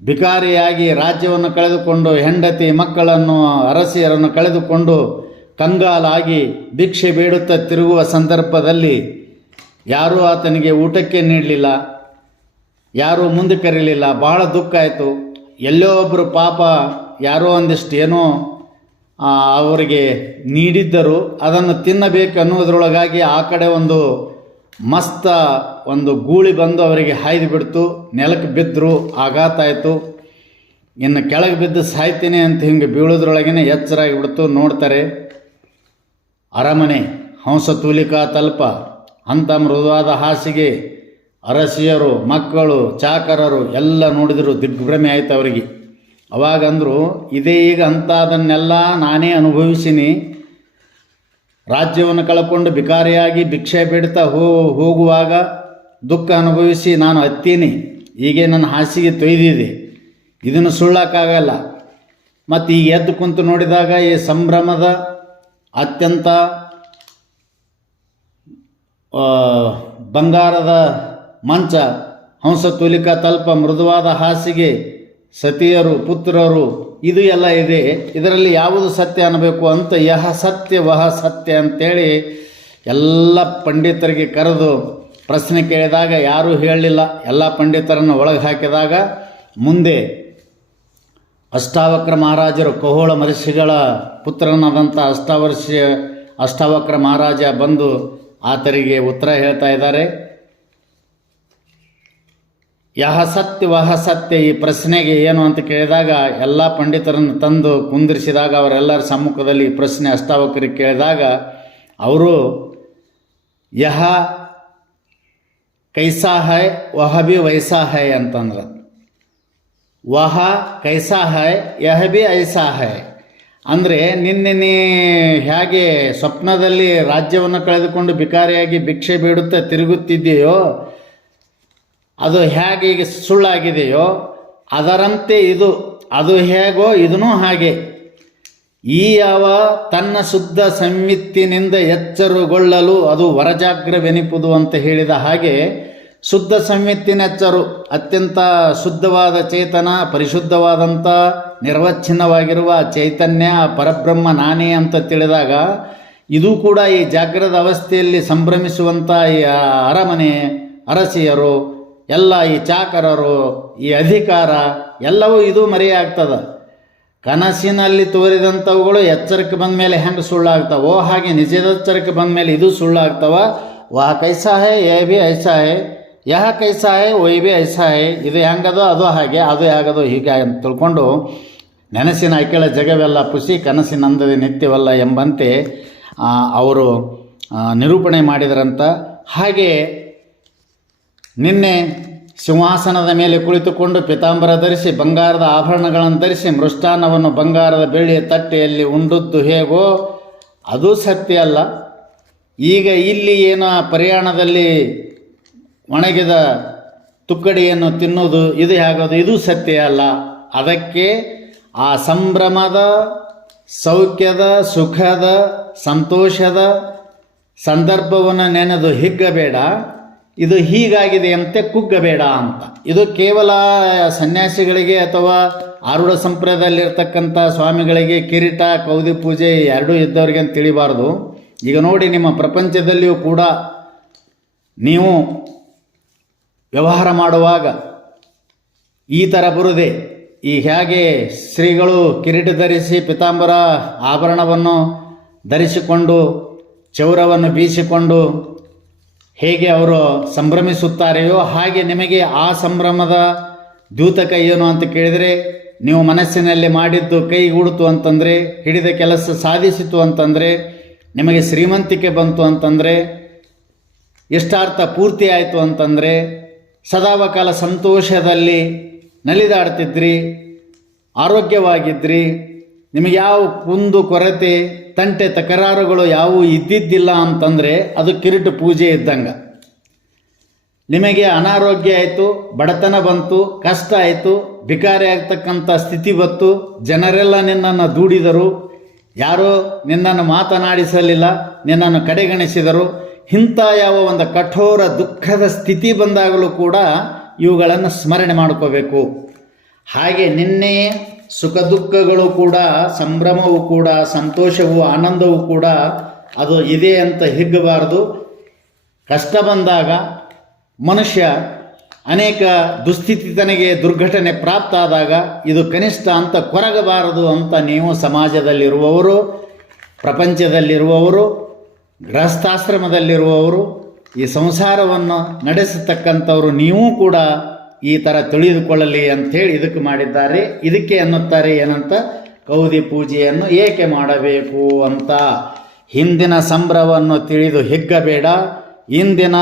ಭಿಕಾರಿಯಾಗಿ ರಾಜ್ಯವನ್ನು ಕಳೆದುಕೊಂಡು ಹೆಂಡತಿ ಮಕ್ಕಳನ್ನು ಅರಸಿಯರನ್ನು ಕಳೆದುಕೊಂಡು ಕಂಗಾಲಾಗಿ ಭಿಕ್ಷೆ ಬೇಡುತ್ತಾ ತಿರುಗುವ ಸಂದರ್ಭದಲ್ಲಿ ಯಾರೂ ಆತನಿಗೆ ಊಟಕ್ಕೆ ನೀಡಲಿಲ್ಲ, ಯಾರೂ ಮುಂದೆ ಕರೀಲಿಲ್ಲ. ಬಹಳ ದುಃಖ ಆಯಿತು. ಎಲ್ಲೋ ಒಬ್ಬರು ಪಾಪ ಯಾರೋ ಒಂದಿಷ್ಟು ಏನೋ ಅವರಿಗೆ ನೀಡಿದ್ದರು. ಅದನ್ನು ತಿನ್ನಬೇಕು ಅನ್ನುವುದರೊಳಗಾಗಿ ಆ ಕಡೆ ಒಂದು ಮಸ್ತ ಒಂದು ಗೂಳಿ ಬಂದು ಅವರಿಗೆ ಹಾಯ್ದು ಬಿಡ್ತು. ನೆಲಕ್ಕೆ ಬಿದ್ದರು, ಆಘಾತ ಆಯಿತು. ಇನ್ನು ಕೆಳಗೆ ಬಿದ್ದು ಸಾಯ್ತೀನಿ ಅಂತ ಹಿಂಗೆ ಬೀಳೋದ್ರೊಳಗೇ ಎಚ್ಚರಾಗಿಬಿಡ್ತು. ನೋಡ್ತಾರೆ ಅರಮನೆ, ಹಂಸತೂಲಿಕಾ ತಲ್ಪ, ಅಂಥ ಮೃದುವಾದ ಹಾಸಿಗೆ, ಅರಸಿಯರು, ಮಕ್ಕಳು, ಚಾಕರರು ಎಲ್ಲ ನೋಡಿದರು. ದಿಗ್ಭ್ರಮೆ ಆಯ್ತು ಅವರಿಗೆ. ಅವಾಗಂದರು, ಇದೇ ಈಗ ಅಂಥದನ್ನೆಲ್ಲ ನಾನೇ ಅನುಭವಿಸಿನಿ. ರಾಜ್ಯವನ್ನು ಕಳ್ಕೊಂಡು ಬಿಕಾರಿಯಾಗಿ ಭಿಕ್ಷೆ ಬಿಡ್ತಾ ಹೋಗುವಾಗ ದುಃಖ ಅನುಭವಿಸಿ ನಾನು ಹತ್ತೀನಿ. ಹೀಗೆ ನನ್ನ ಹಾಸಿಗೆ ತೊಯ್ದಿದೆ, ಇದನ್ನು ಸುಳ್ಳಕ್ಕಾಗಲ್ಲ. ಮತ್ತು ಈಗ ಎದ್ದು ಕುಂತು ನೋಡಿದಾಗ ಈ ಸಂಭ್ರಮದ ಅತ್ಯಂತ ಬಂಗಾರದ ಮಂಚ, ಹಂಸತೂಲಿಕಾ ತಲ್ಪ, ಮೃದುವಾದ ಹಾಸಿಗೆ, ಸತಿಯರು, ಪುತ್ರರು, ಇದು ಎಲ್ಲ ಇದೆ. ಇದರಲ್ಲಿ ಯಾವುದು ಸತ್ಯ ಅನ್ನಬೇಕು ಅಂತ ಯಹ ಸತ್ಯ ವಹ ಸತ್ಯ ಅಂತೇಳಿ ಎಲ್ಲ ಪಂಡಿತರಿಗೆ ಕರೆದು ಪ್ರಶ್ನೆ ಕೇಳಿದಾಗ ಯಾರೂ ಹೇಳಲಿಲ್ಲ. ಎಲ್ಲ ಪಂಡಿತರನ್ನು ಒಳಗೆ ಹಾಕಿದಾಗ ಮುಂದೆ ಅಷ್ಟಾವಕ್ರ ಮಹಾರಾಜರು, ಖಗೋಳ ಮಹರ್ಷಿಗಳ ಪುತ್ರನಾದಂಥ ಅಷ್ಟಾವಕ್ರ ಮಹಾರಾಜ ಬಂದು ಆತರಿಗೆ ಉತ್ತರ ಹೇಳ್ತಾ ಇದ್ದಾರೆ. ಯಹ ಸತ್ಯ ವಹ ಸತ್ಯ, ಈ ಪ್ರಶ್ನೆಗೆ ಏನು ಅಂತ ಕೇಳಿದಾಗ ಎಲ್ಲ ಪಂಡಿತರನ್ನು ತಂದು ಕುಂದಿರಿಸಿದಾಗ ಅವರೆಲ್ಲರ ಸಮ್ಮುಖದಲ್ಲಿ ಈ ಪ್ರಶ್ನೆ ಅಷ್ಟಾವಕ್ರಿಗೆ ಕೇಳಿದಾಗ ಅವರು ಯಹ ಕೈಸಾ ಹೈ ವಹ ಭಿ ವೈಸಾ ಹೈ ಅಂತಂದ್ರೆ, ವಹ ಕೈಸಾ ಹೈ ಯಹ ಭಿ ಐಸಾ ಹೈ ಅಂದರೆ ನಿನ್ನೆ ನೀ ಹೇಗೆ ಸ್ವಪ್ನದಲ್ಲಿ ರಾಜ್ಯವನ್ನು ಕಳೆದುಕೊಂಡು ಬಿಕಾರಿಯಾಗಿ ಭಿಕ್ಷೆ ಬೇಡುತ್ತಾ ತಿರುಗುತ್ತಿದೆಯೋ, ಅದು ಹೇಗೆ ಈಗ ಸುಳ್ಳಾಗಿದೆಯೋ ಅದರಂತೆ ಇದು, ಅದು ಹೇಗೋ ಇದೂ ಹಾಗೆ. ಈ ಯಾವ ತನ್ನ ಶುದ್ಧ ಸಂವಿತ್ತಿನಿಂದ ಎಚ್ಚರಗೊಳ್ಳಲು ಅದು ವರಜಾಗ್ರವೆನಿಪುದು ಅಂತ ಹೇಳಿದ ಹಾಗೆ, ಶುದ್ಧ ಸಂವಿತ್ತಿನ ಎಚ್ಚರು, ಅತ್ಯಂತ ಶುದ್ಧವಾದ ಚೇತನ, ಪರಿಶುದ್ಧವಾದಂಥ ನಿರ್ವಚ್ಛಿನ್ನವಾಗಿರುವ ಚೈತನ್ಯ ಪರಬ್ರಹ್ಮ ನಾನೇ ಅಂತ ತಿಳಿದಾಗ ಇದು ಕೂಡ ಈ ಜಾಗ್ರದ ಅವಸ್ಥೆಯಲ್ಲಿ ಸಂಭ್ರಮಿಸುವಂಥ ಈ ಅರಮನೆ, ಅರಸಿಯರು, ಎಲ್ಲ ಈ ಚಾಕರರು, ಈ ಅಧಿಕಾರ ಎಲ್ಲವೂ ಇದು ಮರೆಯಾಗ್ತದೆ. ಕನಸಿನಲ್ಲಿ ತೋರಿದಂಥವುಗಳು ಎಚ್ಚರಿಕೆ ಬಂದ ಮೇಲೆ ಹೆಂಗೆ ಸುಳ್ಳಾಗ್ತಾವೋ ಹಾಗೆ ನಿಜದ ಎಚ್ಚರಿಕೆ ಬಂದ ಮೇಲೆ ಇದು ಸುಳ್ಳಾಗ್ತವ. ವಹ ಕೈಸಾ ಹೈ ಯಹ ಭಿ ಐಸಾ ಹೈ, ಯಹ ಕೈಸಾ ಹೈ ವಹಿ ಭಿ ಐಸಾ ಹೈ, ಇದು ಹೆಂಗದೋ ಅದು ಹಾಗೆ, ಅದು ಹೇಗದೋ ಹೀಗೆ ಅಂತ ತಿಳ್ಕೊಂಡು ನೆನಸಿನ ಅಕೆಳ ಜಗವೆಲ್ಲ ಪುಸಿ, ಕನಸಿನಂದದೆ ನಿತ್ಯವಲ್ಲ ಎಂಬಂತೆ ಅವರು ನಿರೂಪಣೆ ಮಾಡಿದರಂತ. ಹಾಗೆ ನಿನ್ನೆ ಸಿಂಹಾಸನದ ಮೇಲೆ ಕುಳಿತುಕೊಂಡು ಪಿತಾಂಬರ ಧರಿಸಿ, ಬಂಗಾರದ ಆಭರಣಗಳನ್ನು ಧರಿಸಿ, ಮೃಷ್ಟಾನ್ನವನ್ನು ಬಂಗಾರದ ಬೆಳ್ಳಿಯ ತಟ್ಟೆಯಲ್ಲಿ ಉಂಡದ್ದು ಹೇಗೋ ಅದು ಸತ್ಯ ಅಲ್ಲ. ಈಗ ಇಲ್ಲಿ ಏನು ಪ್ರಯಾಣದಲ್ಲಿ ಒಣಗಿದ ತುಕ್ಕಡಿಯನ್ನು ತಿನ್ನುವುದು ಇದು ಹೇಗೋದು ಇದು ಸತ್ಯ ಅಲ್ಲ. ಅದಕ್ಕೆ ಆ ಸಂಭ್ರಮದ, ಸೌಖ್ಯದ, ಸುಖದ, ಸಂತೋಷದ ಸಂದರ್ಭವನ್ನು ನೆನೆದು ಹಿಗ್ಗಬೇಡ, ಇದು ಹೀಗಾಗಿದೆ ಅಂತೆ ಕುಗ್ಗಬೇಡ ಅಂತ. ಇದು ಕೇವಲ ಸನ್ಯಾಸಿಗಳಿಗೆ ಅಥವಾ ಆರೂಢ ಸಂಪ್ರದಾಯದಲ್ಲಿರ್ತಕ್ಕಂಥ ಸ್ವಾಮಿಗಳಿಗೆ ಕಿರೀಟ, ಕೌದಿ ಪೂಜೆ ಎರಡೂ ಇದ್ದವ್ರಿಗೆ ಅಂತ ತಿಳಿಬಾರ್ದು. ಈಗ ನೋಡಿ, ನಿಮ್ಮ ಪ್ರಪಂಚದಲ್ಲಿಯೂ ಕೂಡ ನೀವು ವ್ಯವಹಾರ ಮಾಡುವಾಗ ಈ ಥರ ಬರುವುದೇ. ಈ ಹೇಗೆ ಶ್ರೀಗಳು ಕಿರೀಟ ಧರಿಸಿ ಪಿತಾಂಬರ ಆಭರಣವನ್ನು ಧರಿಸಿಕೊಂಡು ಚೌರವನ್ನು ಬೀಸಿಕೊಂಡು ಹೇಗೆ ಅವರು ಸಂಭ್ರಮಿಸುತ್ತಾರೆಯೋ ಹಾಗೆ ನಿಮಗೆ ಆ ಸಂಭ್ರಮದ ದ್ಯೂತಕ ಏನು ಅಂತ ಕೇಳಿದರೆ, ನೀವು ಮನಸ್ಸಿನಲ್ಲಿ ಮಾಡಿದ್ದು ಕೈಗೂಡಿತು ಅಂತಂದರೆ, ಹಿಡಿದ ಕೆಲಸ ಸಾಧಿಸಿತು ಅಂತಂದರೆ, ನಿಮಗೆ ಶ್ರೀಮಂತಿಕೆ ಬಂತು ಅಂತಂದರೆ, ಇಷ್ಟಾರ್ಥ ಪೂರ್ತಿ ಆಯಿತು ಅಂತಂದರೆ, ಸದಾವಕಾಲ ಸಂತೋಷದಲ್ಲಿ ನಲಿದಾಡ್ತಿದ್ರಿ, ಆರೋಗ್ಯವಾಗಿದ್ರಿ, ನಿಮಗೆ ಯಾವ ಕುಂದು ಕೊರತೆ ತಂಟೆ ತಕರಾರುಗಳು ಯಾವುವು ಇದ್ದಿದ್ದಿಲ್ಲ ಅಂತಂದರೆ ಅದು ಕಿರೀಟ ಪೂಜೆ ಇದ್ದಂಗೆ. ನಿಮಗೆ ಅನಾರೋಗ್ಯ ಆಯಿತು, ಬಡತನ ಬಂತು, ಕಷ್ಟ ಆಯಿತು, ಬಿಕಾರಿ ಆಗ್ತಕ್ಕಂಥ ಸ್ಥಿತಿ ಬಂತು, ಜನರೆಲ್ಲ ನಿನ್ನನ್ನು ದೂಡಿದರು, ಯಾರೋ ನಿನ್ನನ್ನು ಮಾತನಾಡಿಸಲಿಲ್ಲ, ನಿನ್ನನ್ನು ಕಡೆಗಣಿಸಿದರು, ಇಂಥ ಯಾವ ಒಂದು ಕಠೋರ ದುಃಖದ ಸ್ಥಿತಿ ಬಂದಾಗಲೂ ಕೂಡ ಇವುಗಳನ್ನು ಸ್ಮರಣೆ ಮಾಡ್ಕೋಬೇಕು. ಹಾಗೆ ನಿನ್ನೆ ಸುಖ ದುಃಖಗಳು ಕೂಡ, ಸಂಭ್ರಮವೂ ಕೂಡ, ಸಂತೋಷವೂ ಆನಂದವೂ ಕೂಡ ಅದು ಇದೆ ಅಂತ ಹಿಗ್ಗಬಾರ್ದು. ಕಷ್ಟ ಬಂದಾಗ ಮನುಷ್ಯ ಅನೇಕ ದುಸ್ಥಿತಿ ತನಗೆ ದುರ್ಘಟನೆ ಪ್ರಾಪ್ತ ಆದಾಗ ಇದು ಕನಿಷ್ಠ ಅಂತ ಕೊರಗಬಾರದು ಅಂತ ನೀವು ಸಮಾಜದಲ್ಲಿರುವವರು, ಪ್ರಪಂಚದಲ್ಲಿರುವವರು, ಗೃಹಸ್ಥಾಶ್ರಮದಲ್ಲಿರುವವರು, ಈ ಸಂಸಾರವನ್ನು ನಡೆಸತಕ್ಕಂಥವರು ನೀವು ಕೂಡ ಈ ಥರ ತಿಳಿದುಕೊಳ್ಳಲಿ ಅಂಥೇಳಿ ಇದಕ್ಕೆ ಮಾಡಿದ್ದಾರೆ. ಇದಕ್ಕೆ ಅನ್ನುತ್ತಾರೆ ಏನಂತ, ಕೌದಿ ಪೂಜೆಯನ್ನು ಏಕೆ ಮಾಡಬೇಕು ಅಂತ. ಹಿಂದಿನ ಸಂಭ್ರಮವನ್ನು ತಿಳಿದು ಹಿಗ್ಗಬೇಡ, ಇಂದಿನ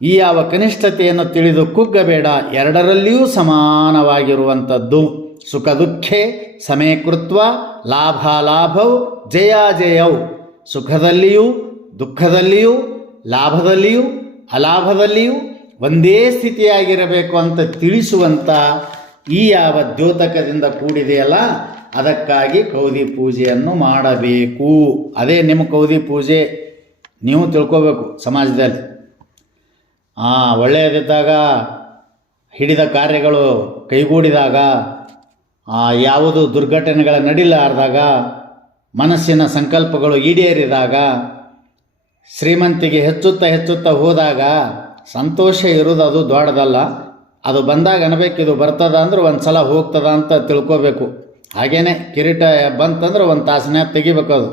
ಈ ಯಾವ ಕನಿಷ್ಠತೆಯನ್ನು ತಿಳಿದು ಕುಗ್ಗಬೇಡ. ಎರಡರಲ್ಲಿಯೂ ಸಮಾನವಾಗಿರುವಂಥದ್ದು. ಸುಖ ದುಃಖೇ ಸಮೀಕೃತ್ವ ಲಾಭಾಲಾಭವು ಜಯಾಜಯವು. ಸುಖದಲ್ಲಿಯೂ ದುಃಖದಲ್ಲಿಯೂ ಲಾಭದಲ್ಲಿಯೂ ಅಲಾಭದಲ್ಲಿಯೂ ಒಂದೇ ಸ್ಥಿತಿಯಾಗಿರಬೇಕು ಅಂತ ತಿಳಿಸುವಂಥ ಈ ಯಾವ ದ್ಯೋತಕದಿಂದ ಕೂಡಿದೆಯಲ್ಲ, ಅದಕ್ಕಾಗಿ ಕೌದಿ ಪೂಜೆಯನ್ನು ಮಾಡಬೇಕು. ಅದೇ ನಿಮ್ಮ ಕೌದಿ ಪೂಜೆ ನೀವು ತಿಳ್ಕೋಬೇಕು. ಸಮಾಜದಲ್ಲಿ ಒಳ್ಳೆಯದಿದ್ದಾಗ, ಹಿಡಿದ ಕಾರ್ಯಗಳು ಕೈಗೂಡಿದಾಗ, ಯಾವುದು ದುರ್ಘಟನೆಗಳ ನಡಿಲಾರ್ದಾಗ, ಮನಸ್ಸಿನ ಸಂಕಲ್ಪಗಳು ಈಡೇರಿದಾಗ, ಶ್ರೀಮಂತಿಗೆ ಹೆಚ್ಚುತ್ತಾ ಹೋದಾಗ ಸಂತೋಷ ಇರೋದು ಅದು ದೊಡ್ಡದಲ್ಲ. ಅದು ಬಂದಾಗ ಅನ್ಬೇಕು ಇದು ಬರ್ತದ ಅಂದ್ರೆ ಒಂದು ಸಲ ಹೋಗ್ತದ ಅಂತ ತಿಳ್ಕೋಬೇಕು. ಹಾಗೇ ಕಿರೀಟ ಬಂತಂದ್ರೆ ಒಂದು ತಾಸನೇ ತೆಗಿಬೇಕು. ಅದು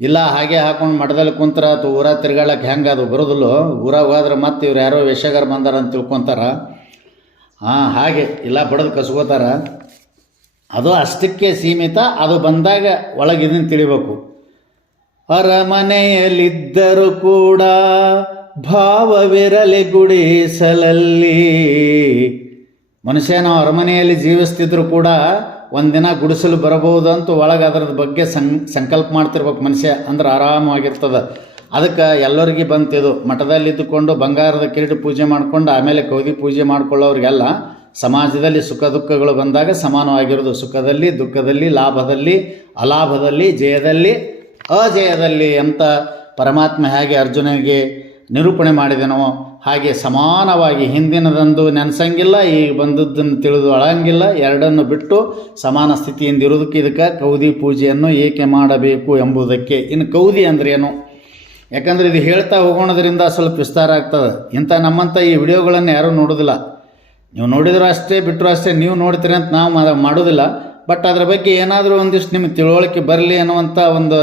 ಇಲ್ಲ ಹಾಗೆ ಹಾಕೊಂಡು ಮಠದಲ್ಲಿ ಕುಂತ್ರ ಅಥವಾ ಊರಾಗ ತಿರ್ಗಾಳಕ್ಕೆ ಹೆಂಗೆ ಅದು ಬರೋದಿಲ್ಲ. ಊರಾಗ ಹೋದ್ರೆ ಮತ್ತೆ ಇವ್ರು ಯಾರೋ ವೇಷಗಾರ ಬಂದಾರ ಅಂತ ತಿಳ್ಕೊತಾರ. ಹಾಗೆ ಇಲ್ಲ ಬಡದು ಕಸ್ಕೋತಾರ. ಅದು ಅಷ್ಟಕ್ಕೆ ಸೀಮಿತ. ಅದು ಬಂದಾಗ ಒಳಗಿದನ್ನು ತಿಳಿಬೇಕು. ಅರಮನೆಯಲ್ಲಿದ್ದರೂ ಕೂಡ ಭಾವವಿರಲಿ ಗುಡಿಸಲಲ್ಲಿ. ಮನುಷ್ಯ ನಾವು ಅರಮನೆಯಲ್ಲಿ ಜೀವಿಸ್ತಿದ್ರು ಕೂಡ ಒಂದಿನ ಗುಡಿಸಲು ಬರಬಹುದು ಅಂತ ಒಳಗೆ ಅದರದ ಬಗ್ಗೆ ಸಂಕಲ್ಪ ಮಾಡ್ತಿರ್ಬೇಕು ಮನುಷ್ಯ. ಅಂದ್ರೆ ಆರಾಮವಾಗಿರ್ತದೆ. ಅದಕ್ಕೆ ಎಲ್ಲರಿಗೆ ಬಂತಿದು ಮಠದಲ್ಲಿದ್ದುಕೊಂಡು ಬಂಗಾರದ ಕಿರೀಟ ಪೂಜೆ ಮಾಡ್ಕೊಂಡು ಆಮೇಲೆ ಕೌದಿ ಪೂಜೆ ಮಾಡ್ಕೊಳ್ಳೋರಿಗೆಲ್ಲ ಸಮಾಜದಲ್ಲಿ ಸುಖ ದುಃಖಗಳು ಬಂದಾಗ ಸಮಾನವಾಗಿರೋದು. ಸುಖದಲ್ಲಿ ದುಃಖದಲ್ಲಿ ಲಾಭದಲ್ಲಿ ಅಲಾಭದಲ್ಲಿ ಜಯದಲ್ಲಿ ಅಜಯದಲ್ಲಿ ಅಂತ ಪರಮಾತ್ಮ ಹೇಗೆ ಅರ್ಜುನನಿಗೆ ನಿರೂಪಣೆ ಮಾಡಿದನೋ ಹಾಗೆ ಸಮಾನವಾಗಿ ಹಿಂದಿನದಂದು ನೆನೆಸಂಗಿಲ್ಲ, ಈಗ ಬಂದದ್ದನ್ನು ತಿಳಿದು ಅಳಂಗಿಲ್ಲ. ಎರಡನ್ನು ಬಿಟ್ಟು ಸಮಾನ ಸ್ಥಿತಿಯಿಂದ ಇರೋದಕ್ಕೆ ಇದಕ್ಕೆ ಕೌದಿ ಪೂಜೆಯನ್ನು ಏಕೆ ಮಾಡಬೇಕು ಎಂಬುದಕ್ಕೆ. ಇನ್ನು ಕೌದಿ ಅಂದ್ರೆ ಏನು? ಯಾಕಂದರೆ ಇದು ಹೇಳ್ತಾ ಹೋಗೋಣದ್ರಿಂದ ಸ್ವಲ್ಪ ವಿಸ್ತಾರ ಆಗ್ತದೆ. ಇಂಥ ನಮ್ಮಂಥ ಈ ವಿಡಿಯೋಗಳನ್ನು ಯಾರೂ ನೋಡೋದಿಲ್ಲ. ನೀವು ನೋಡಿದರೂ ಅಷ್ಟೇ, ಬಿಟ್ಟರು ಅಷ್ಟೇ. ನೀವು ನೋಡ್ತೀರಿ ಅಂತ ನಾವು ಮಾಡೋದಿಲ್ಲ. ಬಟ್ ಅದರ ಬಗ್ಗೆ ಏನಾದರೂ ಒಂದಿಷ್ಟು ನಿಮಗೆ ತಿಳುವಳಿಕೆ ಬರಲಿ ಅನ್ನುವಂಥ ಒಂದು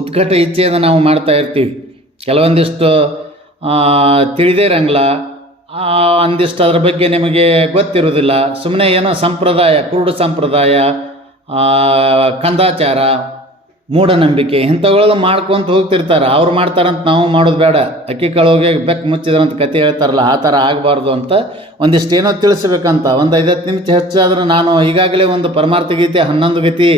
ಉತ್ಕಟ ಇಚ್ಛೆಯಿಂದ ನಾವು ಮಾಡ್ತಾ ಇರ್ತೀವಿ. ಕೆಲವೊಂದಿಷ್ಟು ತಿಳಿದೇ ಇರಂಗಿಲ್ಲ, ಒಂದಿಷ್ಟು ಅದರ ಬಗ್ಗೆ ನಿಮಗೆ ಗೊತ್ತಿರೋದಿಲ್ಲ. ಸುಮ್ಮನೆ ಏನೋ ಸಂಪ್ರದಾಯ, ಕುರುಡು ಸಂಪ್ರದಾಯ, ಕಂದಾಚಾರ, ಮೂಢನಂಬಿಕೆ ಇಂಥವುಗಳು ಮಾಡ್ಕೊತ ಹೋಗ್ತಿರ್ತಾರೆ. ಅವ್ರು ಮಾಡ್ತಾರಂತ ನಾವು ಮಾಡೋದು ಬೇಡ. ಅಕ್ಕಿ ಕಾಳೋಗಿ ಬೆಕ್ಕು ಮುಚ್ಚಿದ್ರಂತ ಕತೆ ಹೇಳ್ತಾರಲ್ಲ, ಆ ಥರ ಆಗಬಾರ್ದು ಅಂತ ಒಂದಿಷ್ಟು ಏನೋ ತಿಳಿಸ್ಬೇಕಂತ. ಒಂದು 5-10 ನಿಮಿಷ ಹೆಚ್ಚಾದ್ರೆ ನಾನು ಈಗಾಗಲೇ ಒಂದು ಪರಮಾರ್ಥ ಗೀತೆ 11 ಗತಿ